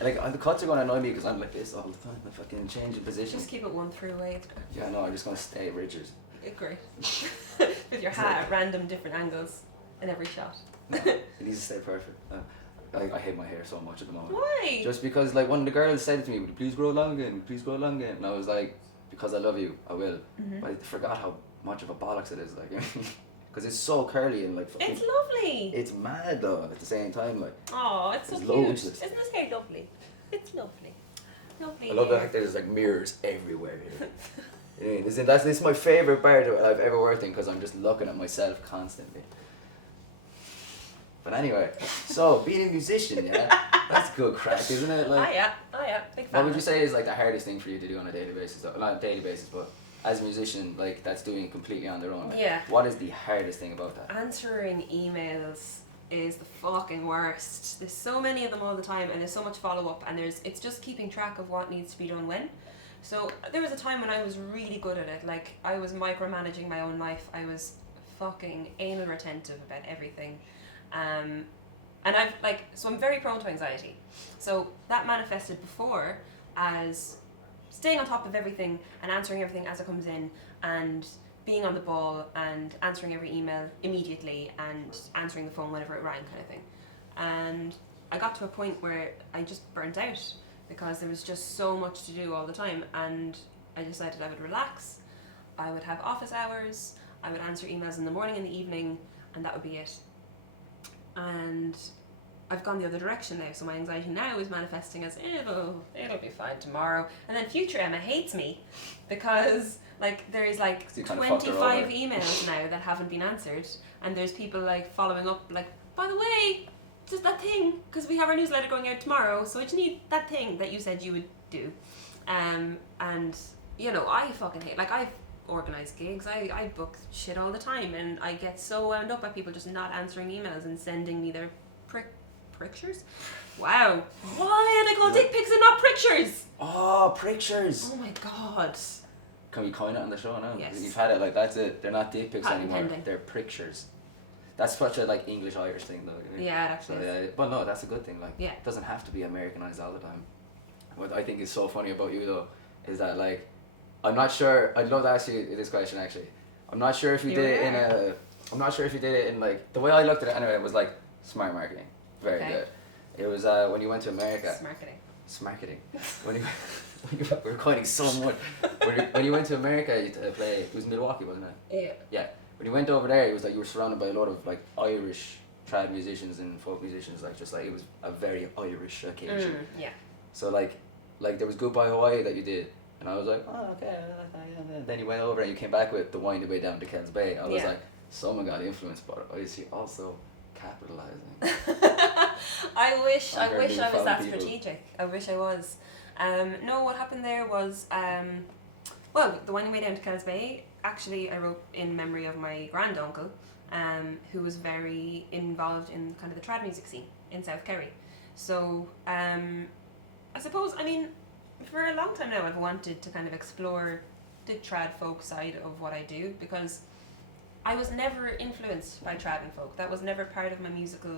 Like the cuts are going to annoy me because I'm like this all the time. I'm fucking changing position. Just keep it one through away. It's great. Yeah, no, I'm just going to stay at Richards. Great. With your hat at random different angles in every shot. No, it needs to stay perfect. I hate my hair so much at the moment. Why? Just because like one of the girls said to me, "Would you please grow long again? Please grow long again." And I was like, because I love you, I will. Mm-hmm. But I forgot how much of a bollocks it is. Like, because it's so curly and like fucking, It's lovely. it's mad though at the same time, like. Oh, it's so There's cute. loads of- Isn't this hair lovely? It's lovely. Lovely. I love the hair. fact that there's like mirrors everywhere here. You know what I mean? This is my favourite part that I've ever worked in, because I'm just looking at myself constantly. But anyway, so being a musician, yeah, that's good crack, isn't it? Like, Oh yeah, big fan. what would you say is like the hardest thing for you to do on a daily basis? Though? Not a daily basis, but as a musician, like that's doing it completely on their own. Like, Yeah. what is the hardest thing about that? Answering emails is the fucking worst. There's so many of them all the time, and there's so much follow up, and it's just keeping track of what needs to be done when. So there was a time when I was really good at it. Like I was micromanaging my own life. I was fucking anal retentive about everything. And I've so I'm very prone to anxiety. So that manifested before as staying on top of everything and answering everything as it comes in, and being on the ball and answering every email immediately and answering the phone whenever it rang, kind of thing. And I got to a point where I just burnt out because there was just so much to do all the time, and I decided I would relax. I would have office hours, I would answer emails in the morning and the evening, and that would be it. And I've gone the other direction now, so my anxiety now is manifesting as it'll be fine tomorrow. And then future Emma hates me because there's you kind of fucked her 25 over. emails now that haven't been answered, and there's people following up by the way, just that thing, because we have our newsletter going out tomorrow, so I just need that thing that you said you would do. And I fucking hate, I've organised gigs, I book shit all the time, and I get so wound up by people just not answering emails and sending me their pictures. Wow, why are they called dick pics and not pictures? Oh, pictures! Oh my god. Can we coin it on the show now? Yes. You've had it, that's it. They're not dick pics Patent anymore. pending. They're pictures. That's such a English-Irish thing though. You know? Yeah, it actually So, is. well, no, that's a good thing. Yeah. It doesn't have to be Americanized all the time. What I think is so funny about you though is that I'm not sure. I'd love to ask you this question actually. I'm not sure if you You did it are. I'm not sure if you did it in the way I looked at it anyway. It was smart marketing. Very Okay. good. It was when you went to America. It's marketing. Marketing. When you we're coining so much. When you went to America to play, it was Milwaukee, wasn't it? Yeah. Yeah. When you went over there, it was you were surrounded by a lot of Irish trad musicians and folk musicians. It was a very Irish occasion. Yeah. So there was Goodbye Hawaii that you did, and I was like, oh okay. And then you went over and you came back with The Wind Away Down to Kells Bay. I was Yeah. like, someone got influenced, but is he also capitalizing? I wish I'm I very was being that found people. strategic. I wish I was. No, what happened there was, the Wind Away Down to Kells Bay, actually I wrote in memory of my granduncle, who was very involved in kind of the trad music scene in South Kerry. So, I suppose, for a long time now I've wanted to kind of explore the trad folk side of what I do, because I was never influenced by trad and folk. That was never part of my musical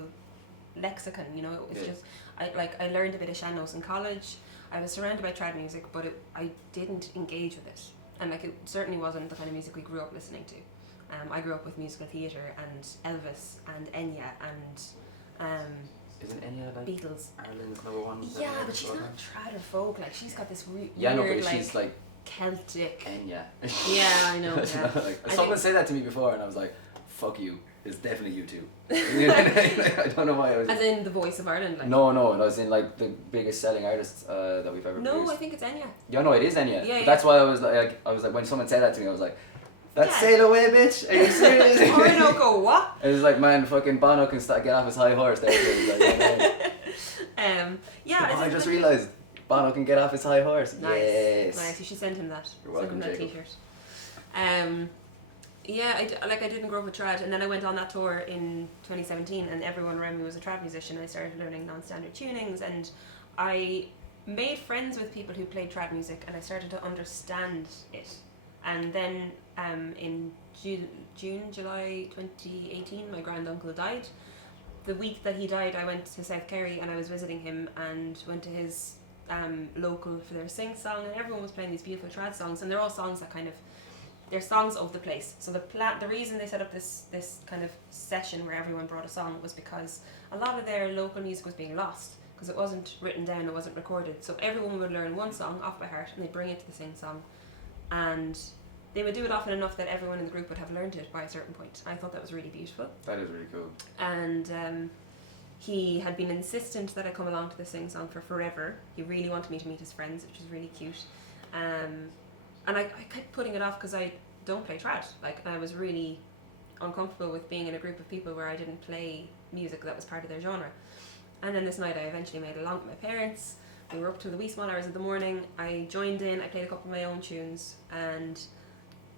lexicon, it was Yeah. just, I learned a bit of sean-nós in college. I was surrounded by trad music, but I didn't engage with it, and it certainly wasn't the kind of music we grew up listening to. I grew up with musical theatre and Elvis and Enya and Isn't any of Beatles. Ireland's number one? Yeah, but she's not trad or folk. She's got this Yeah, no, weird but she's Celtic. Enya. Yeah, I know. Yeah. Someone said that to me before, and I was like, "Fuck you! It's definitely you two." I don't know why I was. As in the voice of Ireland. No, I was in the biggest selling artists that we've ever No, produced. I think it's Enya. Yeah, no, it is Enya. Yeah, But yeah. that's why I was when someone said that to me, I was like, "That's Yeah. Sail Away, bitch! Are you serious?" Go what? It was like, man, fucking Bono can get off his high horse. There it is. Yeah. I just realised Bono can get off his high horse. Nice. Yes. Nice. You should send him that. You're Send him welcome, that Jacob. T-shirt. Yeah, I didn't grow up with trad, and then I went on that tour in 2017, and everyone around me was a trad musician. I started learning non-standard tunings, and I made friends with people who played trad music, and I started to understand it. And then in July 2018, my granduncle died. The week that he died, I went to South Kerry and I was visiting him, and went to his local for their sing-song, and everyone was playing these beautiful trad songs, and they're all songs that they're songs of the place. So the reason they set up this kind of session where everyone brought a song was because a lot of their local music was being lost, because it wasn't written down, it wasn't recorded. So everyone would learn one song off by heart, and they'd bring it to the sing-song, and they would do it often enough that everyone in the group would have learned it by a certain point. I thought that was really beautiful. That is really cool. And he had been insistent that I come along to the sing song for forever. He really wanted me to meet his friends, which was really cute. And I kept putting it off because I don't play trad. Like, I was really uncomfortable with being in a group of people where I didn't play music that was part of their genre. And then this night I eventually made it along with my parents. We were up till the wee small hours of the morning. I joined in, I played a couple of my own tunes and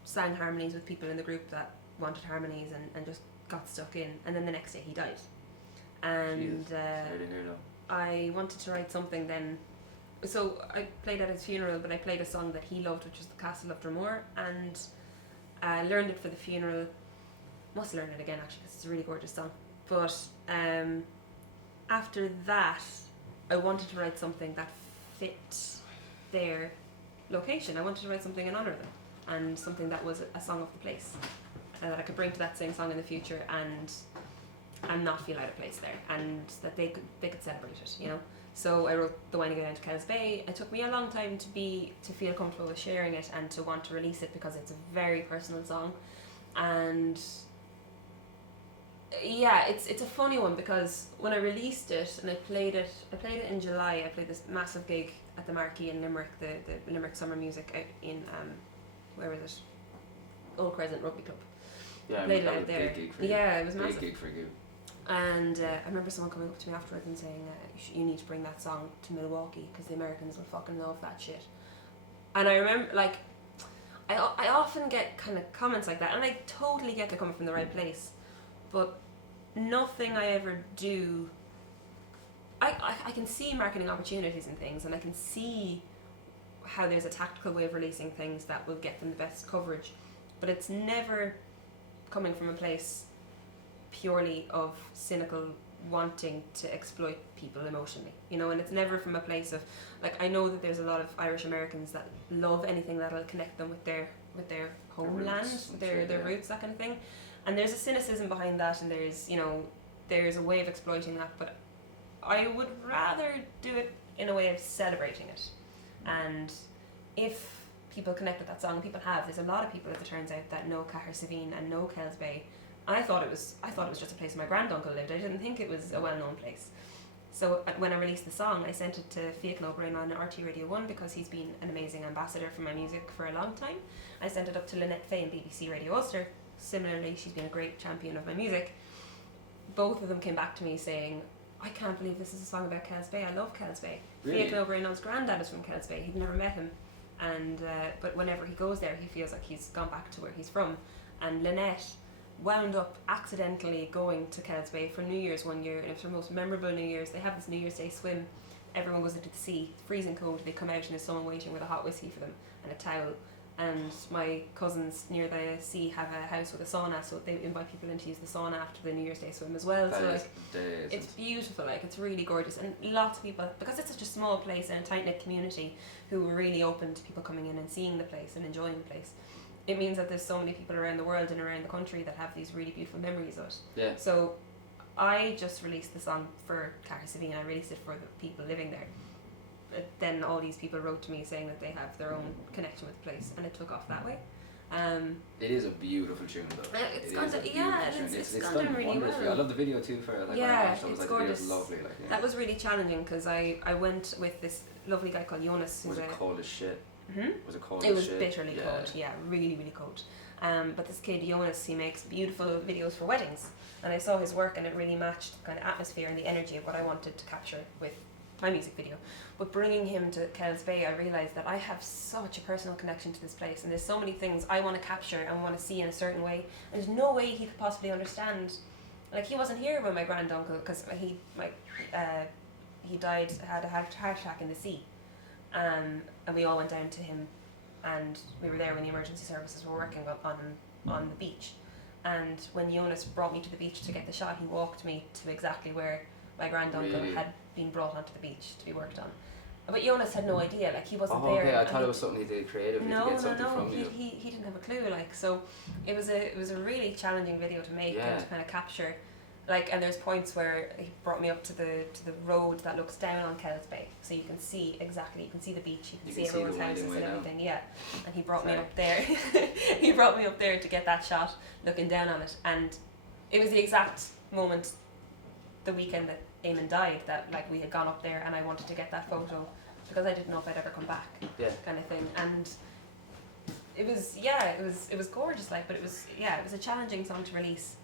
sang harmonies with people in the group that wanted harmonies and just got stuck in. And then the next day he died. And I wanted to write something then. So I played at his funeral, but I played a song that he loved, which was The Castle of Dromore, and I learned it for the funeral. Must learn it again actually because it's a really gorgeous song. But after that, I wanted to write something that fit their location. I wanted to write something in honour of them, and something that was a song of the place that I could bring to that sing song in the future and not feel out of place there, and that they could celebrate it, you know. So I wrote The Winding Down to Kells Bay. It took me a long time to feel comfortable with sharing it and to want to release it because it's a very personal song, and yeah, it's a funny one because when I released it and I played it in July. I played this massive gig at the Marquee in Limerick, the Limerick Summer Music out in where was it? Old Crescent Rugby Club. Yeah, Played it that out was a there. big gig for you. Yeah, it was Big massive. gig for you. And I remember someone coming up to me afterwards and saying, you need to bring that song to Milwaukee because the Americans will fucking love that shit. And I remember, like, I often get kind of comments like that, and I totally get they're coming from the right place, but nothing I ever do, I can see marketing opportunities and things, and I can see how there's a tactical way of releasing things that will get them the best coverage, but it's never coming from a place purely of cynical wanting to exploit people emotionally, you know, and it's never from a place of, like, I know that there's a lot of Irish Americans that love anything that'll connect them with their homeland, their roots, that kind of thing, and there's a cynicism behind that, and there's a way of exploiting that, but I would rather do it in a way of celebrating it. And if people connect with that song, there's a lot of people, as it turns out, that know Cahir Savine and know Kells Bay. I thought it was just a place my granduncle lived. I didn't think it was a well-known place. So when I released the song, I sent it to Fiachan O'Brien on RT Radio 1 because he's been an amazing ambassador for my music for a long time. I sent it up to Lynette Faye and BBC Radio Ulster. Similarly, she's been a great champion of my music. Both of them came back to me saying, I can't believe this is a song about Kells Bay. I love Kells Bay. Really? Fiachan O'Brien's granddad is from Kells Bay. He'd never met him. And but whenever he goes there, he feels like he's gone back to where he's from. And Lynette wound up accidentally going to Kells Bay for New Year's one year, and it was her most memorable New Year's. They have this New Year's Day swim. Everyone goes into the sea, freezing cold. They come out and there's someone waiting with a hot whiskey for them and a towel. And my cousins near the sea have a house with a sauna, so they invite people in to use the sauna after the New Year's Day swim as well. So like, it's beautiful, like, it's really gorgeous, and lots of people, because it's such a small place and a tight knit community who are really open to people coming in and seeing the place and enjoying the place. It means that there's so many people around the world and around the country that have these really beautiful memories of it. Yeah. So I just released the song for Cahir Savine. I released it for the people living there. But then all these people wrote to me saying that they have their own connection with the place, and it took off that way. It is a beautiful tune though. It's gone done really well. I love the video too for it. Like, yeah, it's like, gorgeous. It was lovely. Like, yeah. That was really challenging because I went with this lovely guy called Jonas. Was it cold as shit? Was it cold It as was shit? bitterly cold, yeah, really, really cold. But this kid, Jonas, he makes beautiful videos for weddings. And I saw his work and it really matched the kind of atmosphere and the energy of what I wanted to capture with my music video. But bringing him to Kells Bay, I realised that I have such a personal connection to this place, and there's so many things I want to capture and want to see in a certain way, and there's no way he could possibly understand. Like, he wasn't here when my granduncle, because he died, had a heart attack in the sea, and we all went down to him, and we were there when the emergency services were working on the beach. And when Jonas brought me to the beach to get the shot, he walked me to exactly where my granduncle had been brought onto the beach to be worked on. But Jonas had no idea, like, he wasn't there. Okay, I thought it was something he did creatively to get something from you. He didn't have a clue, like, so it was a really challenging video to make and to kind of capture. Like, and there's points where he brought me up to the road that looks down on Kells Bay, so you can see exactly. You can see the beach. You can see everyone's houses and everything. Yeah, and he brought me up there. He brought me up there to get that shot, looking down on it, and it was the exact moment, the weekend that Eamon died, that like we had gone up there, and I wanted to get that photo because I didn't know if I'd ever come back. Yeah. Kind of thing, and it was gorgeous. Like, but it was a challenging song to release.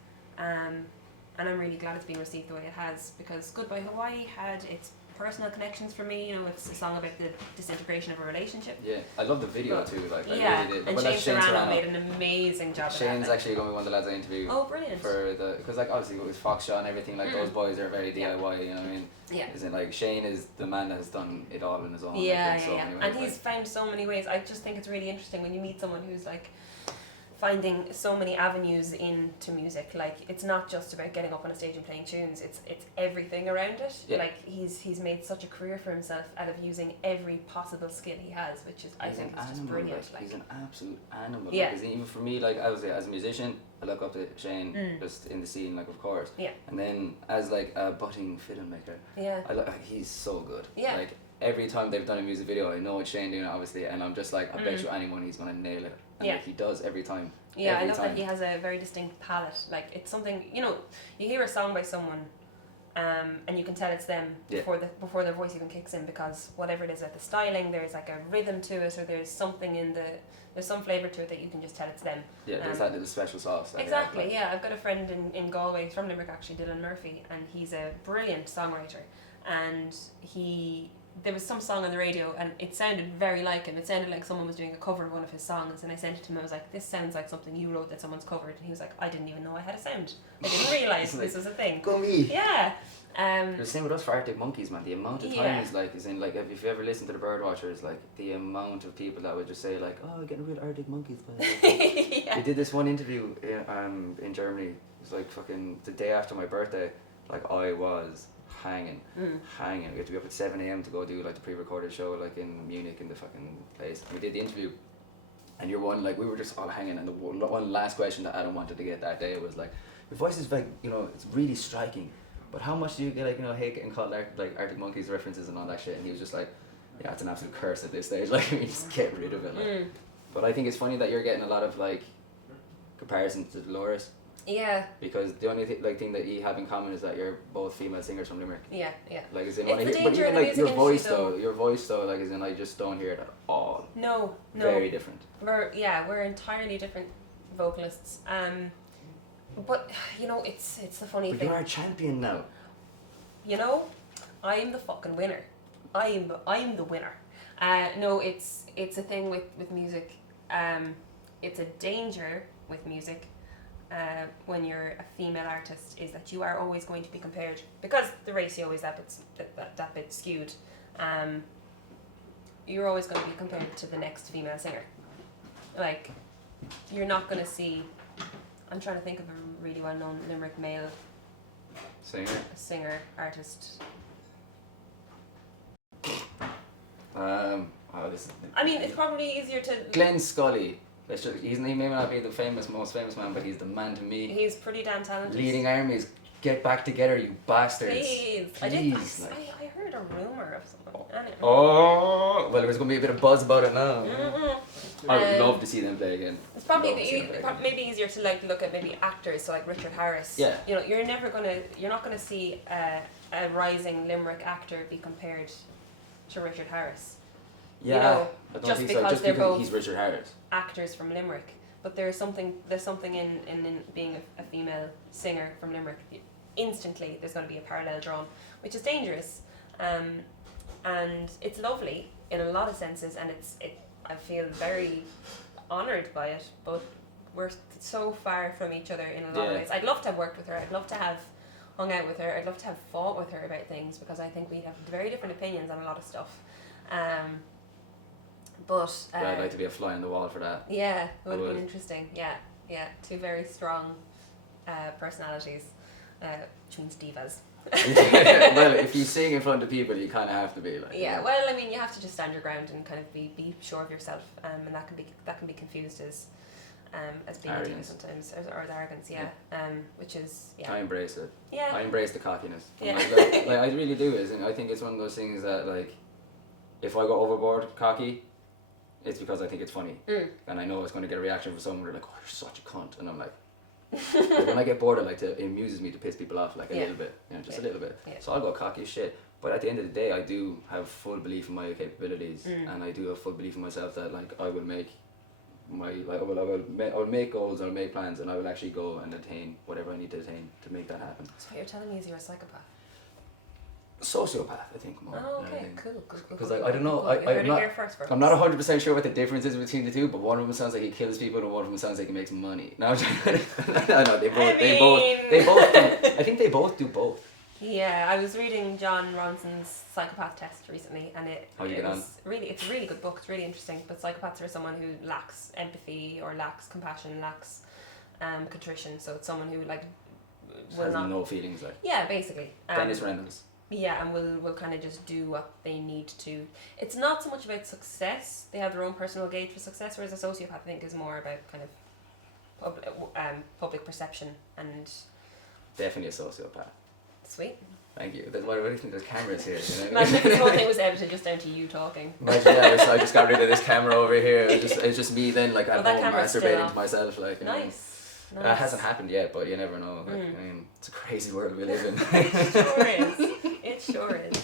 And I'm really glad it's been received the way it has, because Goodbye Hawaii had its personal connections for me. You know, it's a song about the disintegration of a relationship. Yeah, I love the video too. Like, yeah, I really did. And Shane Serrano made an amazing job. Shane's actually going to be one of the lads I interviewed. Oh, brilliant! Because like obviously with Foxshot and everything, like those boys are very DIY. You know what I mean? Yeah. Isn't like Shane is the man that has done it all on his own. Yeah, like, and he's found so many ways. I just think it's really interesting when you meet someone who's like finding so many avenues into music. Like, it's not just about getting up on a stage and playing tunes, it's everything around it. Yeah. Like, he's made such a career for himself out of using every possible skill he has, which is I think is just brilliant. Like, he's an absolute animal. Yeah. Like, even for me, like I was as a musician, I look up to Shane just in the scene, like, of course. Yeah. And then as like a budding filmmaker, Yeah. he's so good. Yeah. Like, every time they've done a music video, I know it's Shane doing it, obviously, and I'm just like, I bet you anyone he's gonna nail it. And like, he does every time. Yeah, I love that he has a very distinct palette. Like, it's something, you know, you hear a song by someone, and you can tell it's them before their voice even kicks in, because whatever it is, like the styling, there's like a rhythm to it, or there's something there's some flavour to it that you can just tell it's them. Yeah, there's that little special sauce. Exactly, yeah. I've got a friend in Galway, he's from Limerick actually, Dylan Murphy, and he's a brilliant songwriter, and there was some song on the radio and it sounded very like him. It sounded like someone was doing a cover of one of his songs, and I sent it to him. I was like, this sounds like something you wrote that someone's covered. And he was like, I didn't even know I had a sound. I didn't realise this was a thing. Go me. Yeah. The same with us for Arctic Monkeys, man. The amount of time is in like, if you ever listen to the Birdwatchers, like the amount of people that would just say like, oh, getting real Arctic Monkeys. We did this one interview in Germany. It was like fucking the day after my birthday. Like, I was hanging. We had to be up at 7 a.m. to go do like the pre-recorded show like in Munich in the fucking place. And we did the interview, and we were just all hanging. And the one last question that Adam wanted to get that day was like, your voice is like, you know, it's really striking, but how much do you get, like, you know, hate getting called like Arctic Monkeys references and all that shit? And he was just like, yeah, it's an absolute curse at this stage. Like, just get rid of it. Like. But I think it's funny that you're getting a lot of like comparisons to Dolores. Yeah. Because the only thing that you have in common is that you're both female singers from Limerick. Yeah. Like, is it but even like your voice though, like, as in, I just don't hear it at all. No. Very different. We're entirely different vocalists. But you know, it's the funny thing. You're a champion now. You know, I'm the fucking winner. I'm the winner. No, it's a thing with music. It's a danger with music. When you're a female artist, is that you are always going to be compared, because the ratio is that bit skewed. You're always going to be compared to the next female singer. Like, you're not going to see. I'm trying to think of a really well-known Limerick male singer artist. I mean, it's probably easier to. Glenn Scully. He may not be the most famous man, but he's the man to me. He's pretty damn talented. Leading armies, get back together, you bastards. Please. I heard a rumour of something. Oh, well, there's going to be a bit of buzz about it now. I would love to see them play again. It's probably maybe easier to like look at maybe actors, so like Richard Harris. Yeah. You know, you're not gonna see a rising Limerick actor be compared to Richard Harris. Yeah, you know, I don't just think because so. Just they're because both he's Richard Harris. Actors from Limerick, but there's something in being a female singer from Limerick. Instantly, there's going to be a parallel drawn, which is dangerous, and it's lovely in a lot of senses, and I feel very honoured by it, but we're so far from each other in a lot of ways. I'd love to have worked with her. I'd love to have hung out with her. I'd love to have fought with her about things, because I think we have very different opinions on a lot of stuff. But I'd like to be a fly on the wall for that. Yeah, it would have been interesting. Yeah, two very strong personalities, which means divas. Well, if you sing in front of people, you kind of have to be like. Yeah, well, I mean, you have to just stand your ground and kind of be sure of yourself, and that can be confused as as being into it Arrogance. sometimes, or the arrogance, which is I embrace it. yeah. I embrace the cockiness. Yeah. Like I really do. I think it's one of those things that like, if I go overboard cocky, it's because I think it's funny, and I know it's going to get a reaction from someone. They're like, "Oh, you're such a cunt," and I'm like. Like when I get bored, it amuses me to piss people off like a little bit, just a little bit. Yeah. So I'll go cocky as shit. But at the end of the day, I do have full belief in my capabilities, and I do have full belief in myself that like I will make I will make goals, I'll make plans, and I will actually go and attain whatever I need to attain to make that happen. So what you're telling me is you're a psychopath. Sociopath, I think more. Oh, okay, cool. Because like I don't know, Cool. You heard it here first, I'm not 100% sure what the difference is between the two, but one of them sounds like he kills people, and one of them sounds like he makes money. No, no, they both. I think they both do both. Yeah, I was reading John Ronson's psychopath test recently, and it's a really good book. It's really interesting. But psychopaths are someone who lacks empathy or lacks compassion, lacks contrition. So it's someone who like has no feelings, like. Yeah, basically. Dennis Reynolds. Yeah, and will kind of just do what they need to. It's not so much about success. They have their own personal gauge for success, whereas a sociopath, I think, is more about kind of public perception and. Definitely a sociopath. Sweet. Thank you. Why do you think there's cameras here? You know? Imagine if this whole thing was edited just down to you talking. Imagine, yeah, I just got rid of this camera over here. It's just me then, like, at home masturbating to myself. Like, Nice. That hasn't happened yet, but you never know. Like, I mean, it's a crazy world we live in. It sure is.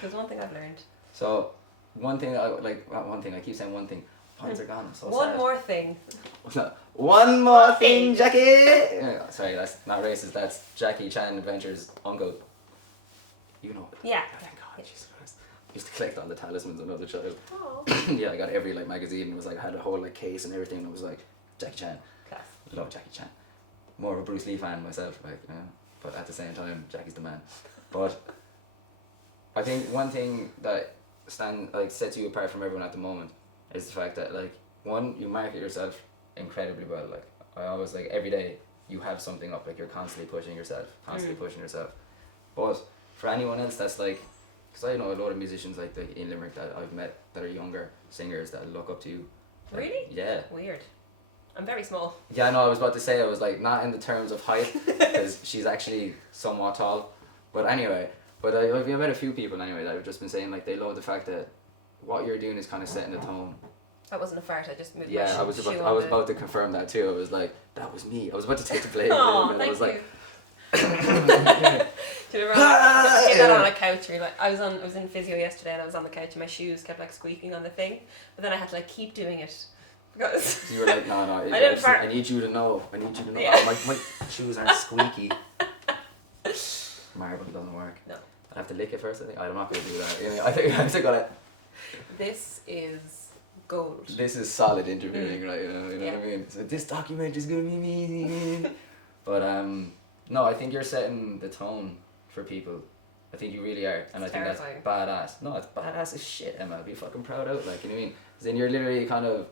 There's one thing I've learned. So, one thing, I keep saying one thing. Pints are gone. I'm so one sad. more thing. One more thing, Jackie! Sorry, that's not racist. That's Jackie Chan Adventures' uncle. You know it. Yeah. Thank God, Jesus Christ. I used to collect all the talismans when I was a child. Oh. Yeah, I got every like magazine. It was like I had a whole like case and everything. And it was like Jackie Chan. Class. Love Jackie Chan. More of a Bruce Lee fan myself, like, you know. But at the same time, Jackie's the man. But I think one thing that sets you apart from everyone at the moment is the fact that like, one, you market yourself incredibly well. Like, I always, like, every day you have something up, like you're constantly pushing yourself. But for anyone else that's like, because I know a lot of musicians like in Limerick that I've met that are younger singers that look up to you. Like, Really? Yeah. Weird. I'm very small. Yeah, I know, I was about to say, I was like, not in the terms of height, because she's actually somewhat tall. But anyway, I've met a few people anyway that have just been saying like they love the fact that what you're doing is kind of setting the tone. That wasn't a fart, I just moved my Yeah, I was about to confirm that too. I was like, that was me. I was about to take the blame. Oh, and I was like, Do you remember I got on a couch and you're like, I was in physio yesterday and I was on the couch and my shoes kept like squeaking on the thing, but then I had to like keep doing it because you were like, no, I need you to know. Yeah. Oh, my shoes aren't squeaky. Marble doesn't work. No. I'd have to lick it first. I think I'm not going to do that. You know, I think got it. This is gold. This is solid interviewing, right? You know Yeah. what I mean? So this document is gonna be amazing. But no, I think you're setting the tone for people. I think you really are, and It's I think terrifying. that's badass. No, it's badass as shit, Emma. I'd be fucking proud of it. Like, you know what I mean? 'Cause then you're literally kind of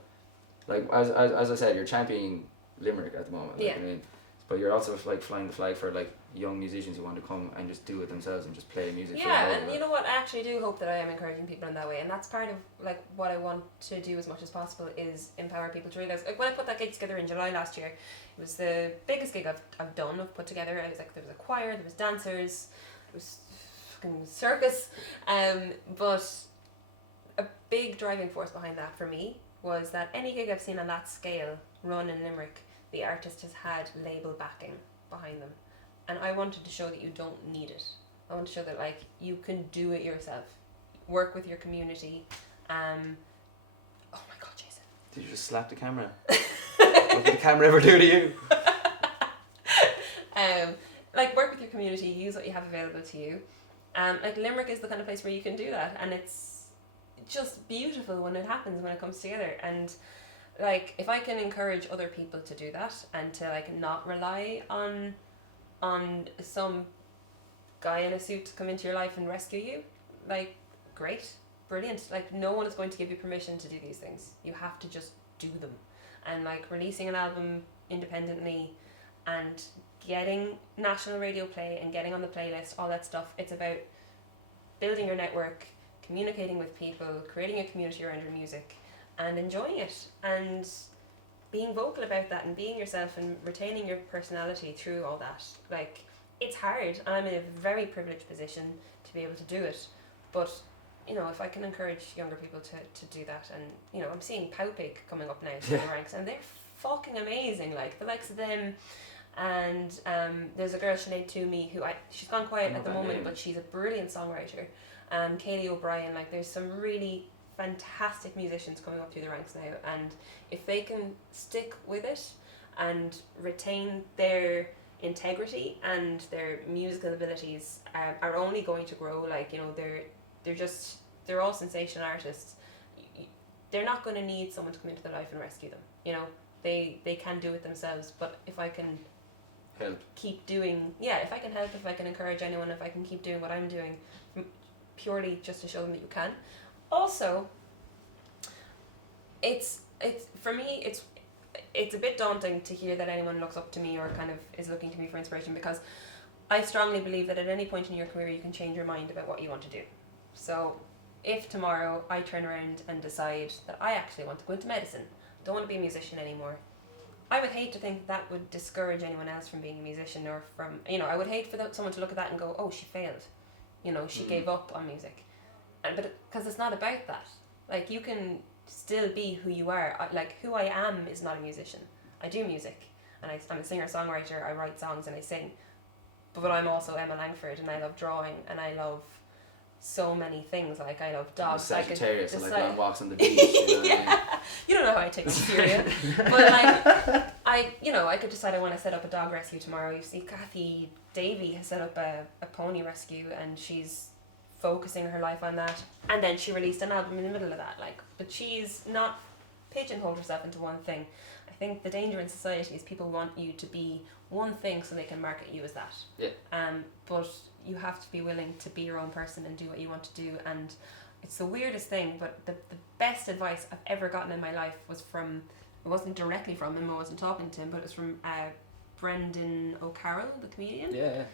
like, as I said, you're championing Limerick at the moment. Like, Yeah. you know what I mean? But you're also like flying the flag for like young musicians who want to come and just do it themselves and just play music. for Yeah, the and whole you know what? I actually do hope that I am encouraging people in that way, and that's part of like what I want to do as much as possible is empower people to realize. Like when I put that gig together in July last year, it was the biggest gig I've done. I've put together. I was like, there was a choir, there was dancers, there was fucking circus, but a big driving force behind that for me was that any gig I've seen on that scale run in Limerick, the artist has had label backing behind them. And I wanted to show that you don't need it. I want to show that like you can do it yourself. Work with your community. Oh my god, Jason. Did you just slap the camera? What did the camera ever do to you? Like work with your community, use what you have available to you. Like Limerick is the kind of place where you can do that, and it's just beautiful when it happens, when it comes together. And like if I can encourage other people to do that and to like not rely on some guy in a suit to come into your life and rescue you, like great, brilliant. Like no one is going to give you permission to do these things. You have to just do them. And like releasing an album independently and getting national radio play and getting on the playlist, all that stuff, it's about building your network, communicating with people, creating a community around your music and enjoying it. And being vocal about that and being yourself and retaining your personality through all that, like, it's hard. I'm in a very privileged position to be able to do it, but you know, if I can encourage younger people to do that, and you know, I'm seeing Powpig coming up now in the ranks, and they're fucking amazing, like the likes of them. And there's a girl, Sinead Toomey, who she's gone quiet at the moment, but she's a brilliant songwriter. Kaylee O'Brien, like there's some really fantastic musicians coming up through the ranks now, and if they can stick with it and retain their integrity and their musical abilities, are only going to grow. Like, you know, they're all sensation artists. They're not going to need someone to come into their life and rescue them. You know, they can do it themselves. But if I can help, keep doing, if I can help, if I can encourage anyone, if I can keep doing what I'm doing, purely just to show them that you can. Also, it's for me, it's a bit daunting to hear that anyone looks up to me or kind of is looking to me for inspiration, because I strongly believe that at any point in your career you can change your mind about what you want to do. So if tomorrow I turn around and decide that I actually want to go into medicine, don't want to be a musician anymore, I would hate to think that would discourage anyone else from being a musician, or from, you know, I would hate for someone to look at that and go, oh, she failed, you know, she gave up on music. But because it's not about that. Like, you can still be who you are. Like, who I am is not a musician. I do music, and I'm a singer-songwriter. I write songs and I sing, but I'm also Emma Langford, and I love drawing, and I love so many things. Like, I love dogs. Sagittarius, like long walks on the beach. You know yeah, what you don't know how I take Syria, but like, I could decide I want to set up a dog rescue tomorrow. You see, Kathy Davey has set up a pony rescue, and she's focusing her life on that, and then she released an album in the middle of that. Like, but she's not pigeonholed herself into one thing. I think the danger in society is people want you to be one thing so they can market you as that. Yeah. But you have to be willing to be your own person and do what you want to do. And it's the weirdest thing, but the best advice I've ever gotten in my life was from, it wasn't directly from him, I wasn't talking to him, but it was from Brendan O'Carroll, the comedian. Yeah.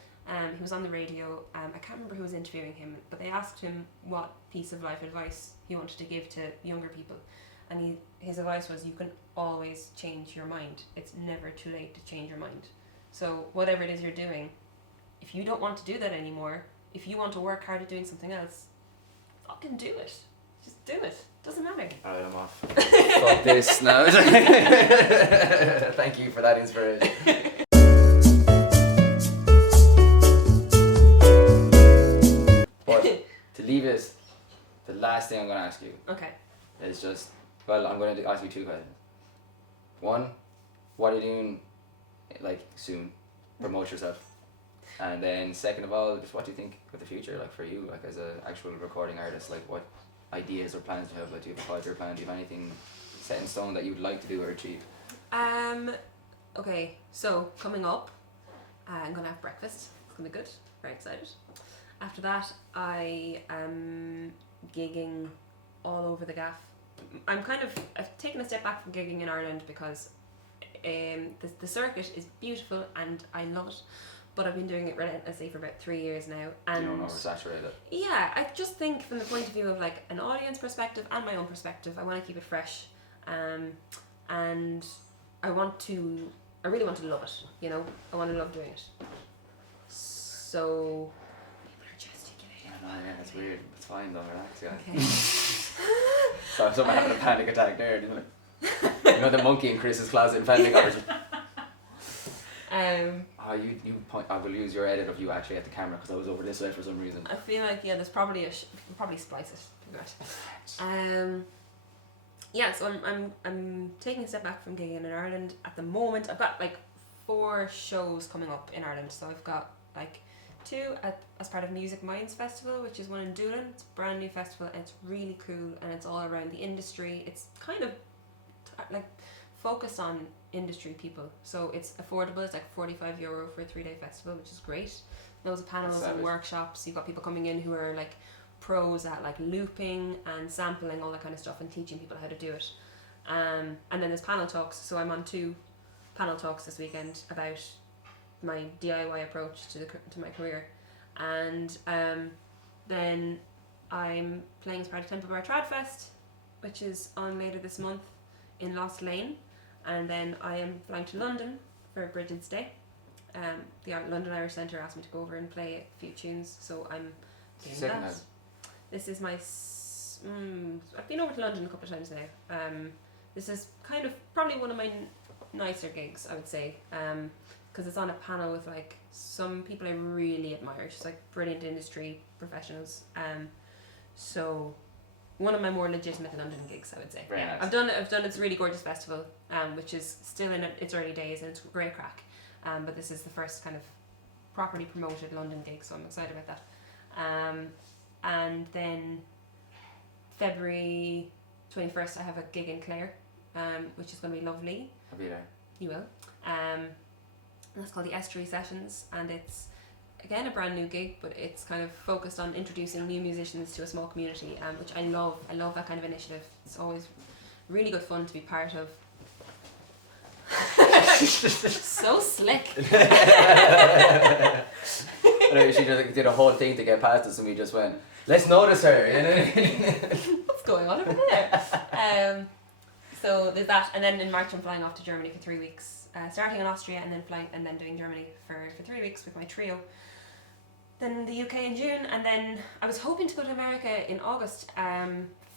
He was on the radio. I can't remember who was interviewing him, but they asked him what piece of life advice he wanted to give to younger people, and his advice was, you can always change your mind. It's never too late to change your mind. So whatever it is you're doing, if you don't want to do that anymore, if you want to work hard at doing something else, fucking do it. Just do it. Doesn't matter. Alright, I'm off. Fuck this now. Thank you for that inspiration. But to leave it, the last thing I'm going to ask you is just, well, I'm going to ask you two questions. One, what are you doing, like, soon? Promote yourself. And then second of all, just what do you think of the future, like, for you, like, as an actual recording artist? Like, what ideas or plans do you have? Like, do you have a 5-year plan? Do you have anything set in stone that you'd like to do or achieve? Okay, so coming up, I'm going to have breakfast. It's going to be good. Very excited. After that, I am gigging all over the gaff. I've taken a step back from gigging in Ireland because the circuit is beautiful and I love it, but I've been doing it relentlessly for about 3 years now. And you don't oversaturate it? Yeah, I just think from the point of view of like an audience perspective and my own perspective, I want to keep it fresh, and I really want to love it, you know? I want to love doing it. So people are gesticulating. Yeah, that's weird. It's fine though, relax, guys. Okay. So if someone having a panic attack there, you know the monkey in Chris's closet in Family Guy. You point. I will use your edit of you actually at the camera because I was over this way for some reason. I feel like there's probably we'll probably splice it. So I'm taking a step back from gigging in Ireland at the moment. I've got like 4 shows coming up in Ireland. So I've got like 2 as part of Music Minds Festival, which is one in Doolin. It's a brand new festival and it's really cool and it's all around the industry. It's kind of like focused on industry people, so it's affordable. It's like €45 for a 3-day festival, which is great. Loads of panels and workshops. You've got people coming in who are like pros at like looping and sampling, all that kind of stuff, and teaching people how to do it. And then there's panel talks. So I'm on 2 panel talks this weekend about my DIY approach to my career, and then I'm playing as part of Temple Bar Trad Fest, which is on later this month in Lost Lane. And then I am flying to London for Bridget's Day. The London Irish Centre asked me to go over and play a few tunes, so I'm doing Second that. hand. This is my. I've been over to London a couple of times now. This is kind of probably one of my nicer gigs, I would say, because it's on a panel with like some people I really admire, just like brilliant industry professionals. So one of my more legitimate London gigs, I would say. Very nice. I've done it's a really gorgeous festival, which is still in its early days and it's great crack. But this is the first kind of properly promoted London gig, so I'm excited about that. And then February 21st, I have a gig in Clare, which is going to be lovely. I'll be there. You will. And that's called the Estuary Sessions, and it's again a brand new gig, but it's kind of focused on introducing new musicians to a small community, which I love. I love that kind of initiative. It's always really good fun to be part of. So slick. She just did a whole thing to get past us, and we just went, let's notice her. You know? What's going on over there? So there's that, and then in March I'm flying off to Germany for 3 weeks, starting in Austria and then doing Germany for 3 weeks with my trio. Then the UK in June, and then I was hoping to go to America in August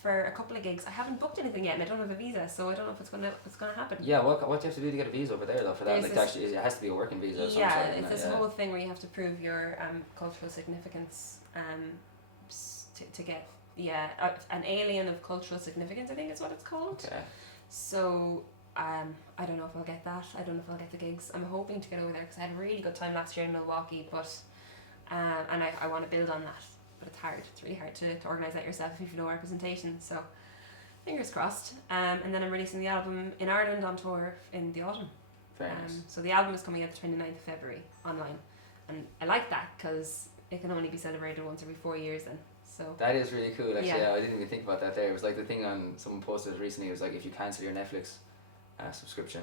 for a couple of gigs. I haven't booked anything yet, and I don't have a visa, so I don't know if it's gonna happen. Yeah, what do you have to do to get a visa over there though for that? There's Like actually, it has to be a working visa of some Yeah, sort. it's Isn't this it? whole thing where you have to prove your cultural significance to get an alien of cultural significance, I think is what it's called. Okay. So I don't know if I'll get that. I don't know if I'll get the gigs. I'm hoping to get over there because I had a really good time last year in Milwaukee, but and I want to build on that. But it's hard. It's really hard to organise that yourself if you've no representation. So fingers crossed. And then I'm releasing the album in Ireland on tour in the autumn. Very nice. So the album is coming out the 29th of February online, and I like that because it can only be celebrated once every 4 years then. So That is really cool, actually. Yeah. Yeah, I didn't even think about that there. It was like the thing on someone posted it recently. It was like if you cancel your Netflix subscription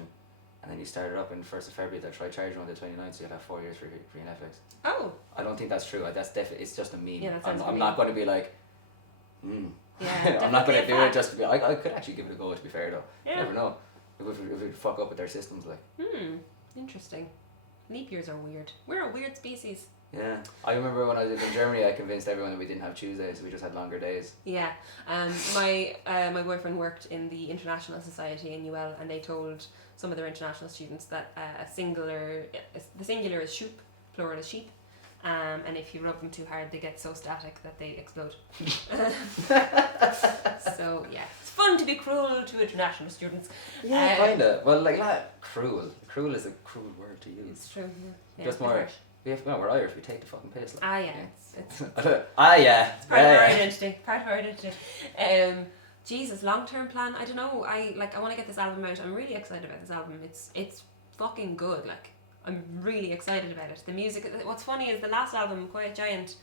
and then you start it up in 1st of February, they'll try charge you on the 29th, so you'll have 4 years for your Netflix. oh I don't think that's true. That's definitely, it's just a meme. Yeah, that sounds I'm like a not meme. going to be like, yeah, I'm not going to definitely do a it fact. just to be. I could actually give it a go. To be fair though, you Yeah. never know. If we fuck up with their systems, like. Interesting. Leap years are weird. We're a weird species. Yeah, I remember when I lived in Germany, I convinced everyone that we didn't have Tuesdays. We just had longer days. Yeah. My boyfriend worked in the International Society in UL, and they told some of their international students that the singular is shoop, plural is sheep. And if you rub them too hard, they get so static that they explode. So yeah, it's fun to be cruel to international students. Yeah, kinda. Well, like cruel. Cruel is a cruel word to use. It's true. Yeah. Just Yeah, more. harsh. We're Irish. We take the fucking piss. Like. Ah yeah, it's Yeah. It's part of our identity. Part of our identity. Jesus, long-term plan. I don't know. I want to get this album out. I'm really excited about this album. It's fucking good. Like I'm really excited about it. The music. What's funny is the last album, Quiet Giant.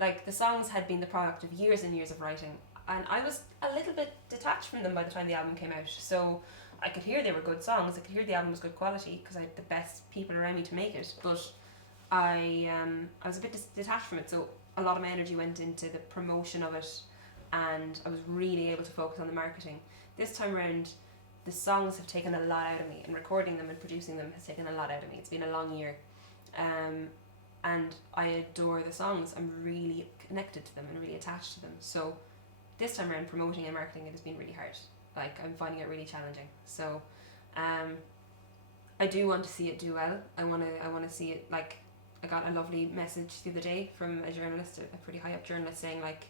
Like the songs had been the product of years and years of writing, and I was a little bit detached from them by the time the album came out. So I could hear they were good songs. I could hear the album was good quality because I had the best people around me to make it. But I was a bit detached from it, so a lot of my energy went into the promotion of it, and I was really able to focus on the marketing. This time around, the songs have taken a lot out of me, and recording them and producing them has taken a lot out of me. It's been a long year, and I adore the songs. I'm really connected to them and really attached to them. So this time around, promoting and marketing it has been really hard. Like I'm finding it really challenging. So I do want to see it do well. I want to see it like. I got a lovely message the other day from a journalist, a pretty high up journalist, saying like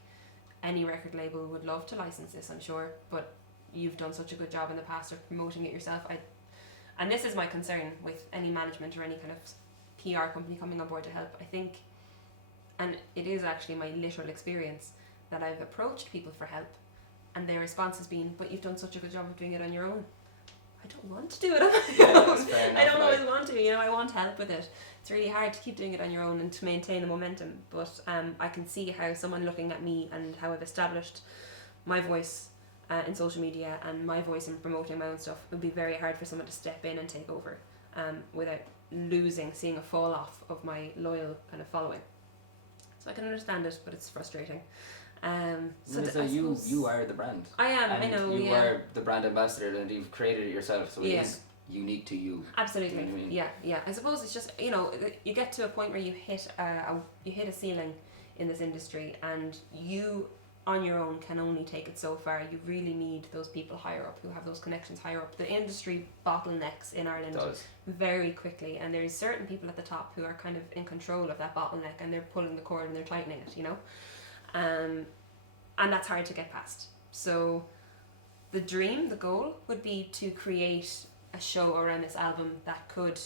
any record label would love to license this, I'm sure, but you've done such a good job in the past of promoting it yourself. And this is my concern with any management or any kind of PR company coming on board to help. I think, and it is actually my literal experience, that I've approached people for help and their response has been, but you've done such a good job of doing it on your own. I don't want to do it on my own. That's fair enough, I don't like- always want to, I want help with it. It's really hard to keep doing it on your own and to maintain the momentum, but I can see how someone looking at me and how I've established my voice in social media and my voice in promoting my own stuff, it would be very hard for someone to step in and take over without seeing a fall off of my loyal kind of following. So I can understand it, but it's frustrating. So So you are the brand. I am. And I know. you Yeah. are the brand ambassador, and you've created it yourself, so it Yeah. is unique to you. Absolutely. You know what I mean? Yeah. I suppose it's just you get to a point where you hit a ceiling in this industry, and you on your own can only take it so far. You really need those people higher up who have those connections higher up. The industry bottlenecks in Ireland Does. very quickly, and there's certain people at the top who are kind of in control of that bottleneck, and they're pulling the cord and they're tightening it, and that's hard to get past. So the goal would be to create a show around this album that could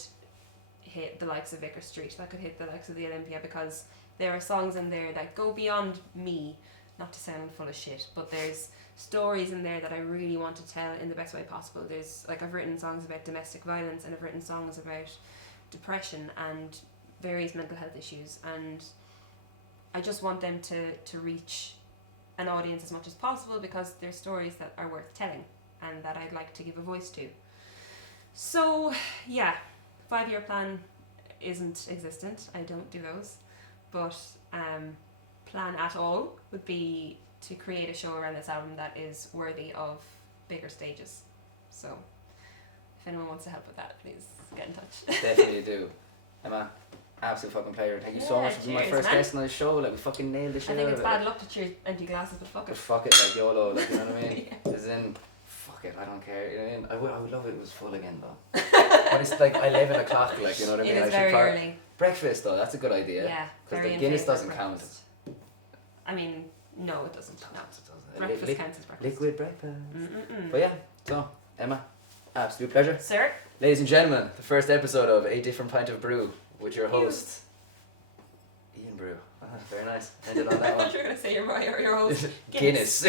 hit the likes of Vicar Street, that could hit the likes of the Olympia, because there are songs in there that go beyond me, not to sound full of shit, but there's stories in there that I really want to tell in the best way possible. There's I've written songs about domestic violence, and I've written songs about depression and various mental health issues, and I just want them to reach an audience as much as possible, because they're stories that are worth telling and that I'd like to give a voice to. So yeah, 5-year plan isn't existent. I don't do those, but plan at all would be to create a show around this album that is worthy of bigger stages. So if anyone wants to help with that, please get in touch. Definitely do. Emma, absolute fucking pleasure. Thank you so much for being my cheers, first man. guest on the show. Like, we fucking nailed the shit I out think of it's it. bad luck to cheer empty glasses, but fuck But it. fuck it, like YOLO, like, you know what I mean? Yeah. As in, fuck it, I don't care. You know what I mean? I would love it if it was full again though. But it's like 11 o'clock, like, you know what I mean? It I is should very par- early. Breakfast though, that's a good idea. Yeah, Because very the in Guinness favour of doesn't count. breakfast. I mean, no, it doesn't. No. It Breakfast doesn't. counts as breakfast. Liquid breakfast. Mm-mm-mm. But yeah, so, Emma, absolute pleasure. Sir? Ladies and gentlemen, the first episode of A Different Pint of Brew with your host, Ian Brew. Ah, very nice. Ended on I that one. thought you were going to say your host. Guinness.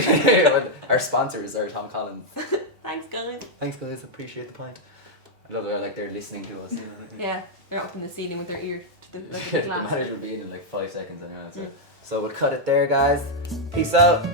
Our sponsors are Tom Collins. Thanks, guys. Thanks guys, appreciate the pint. I love it, like they're listening to us. You know what I mean? Yeah, they're up in the ceiling with their ear to the, like, The the glass. manager will be in like 5 seconds anyway. Mm. So we'll cut it there, guys. Peace out.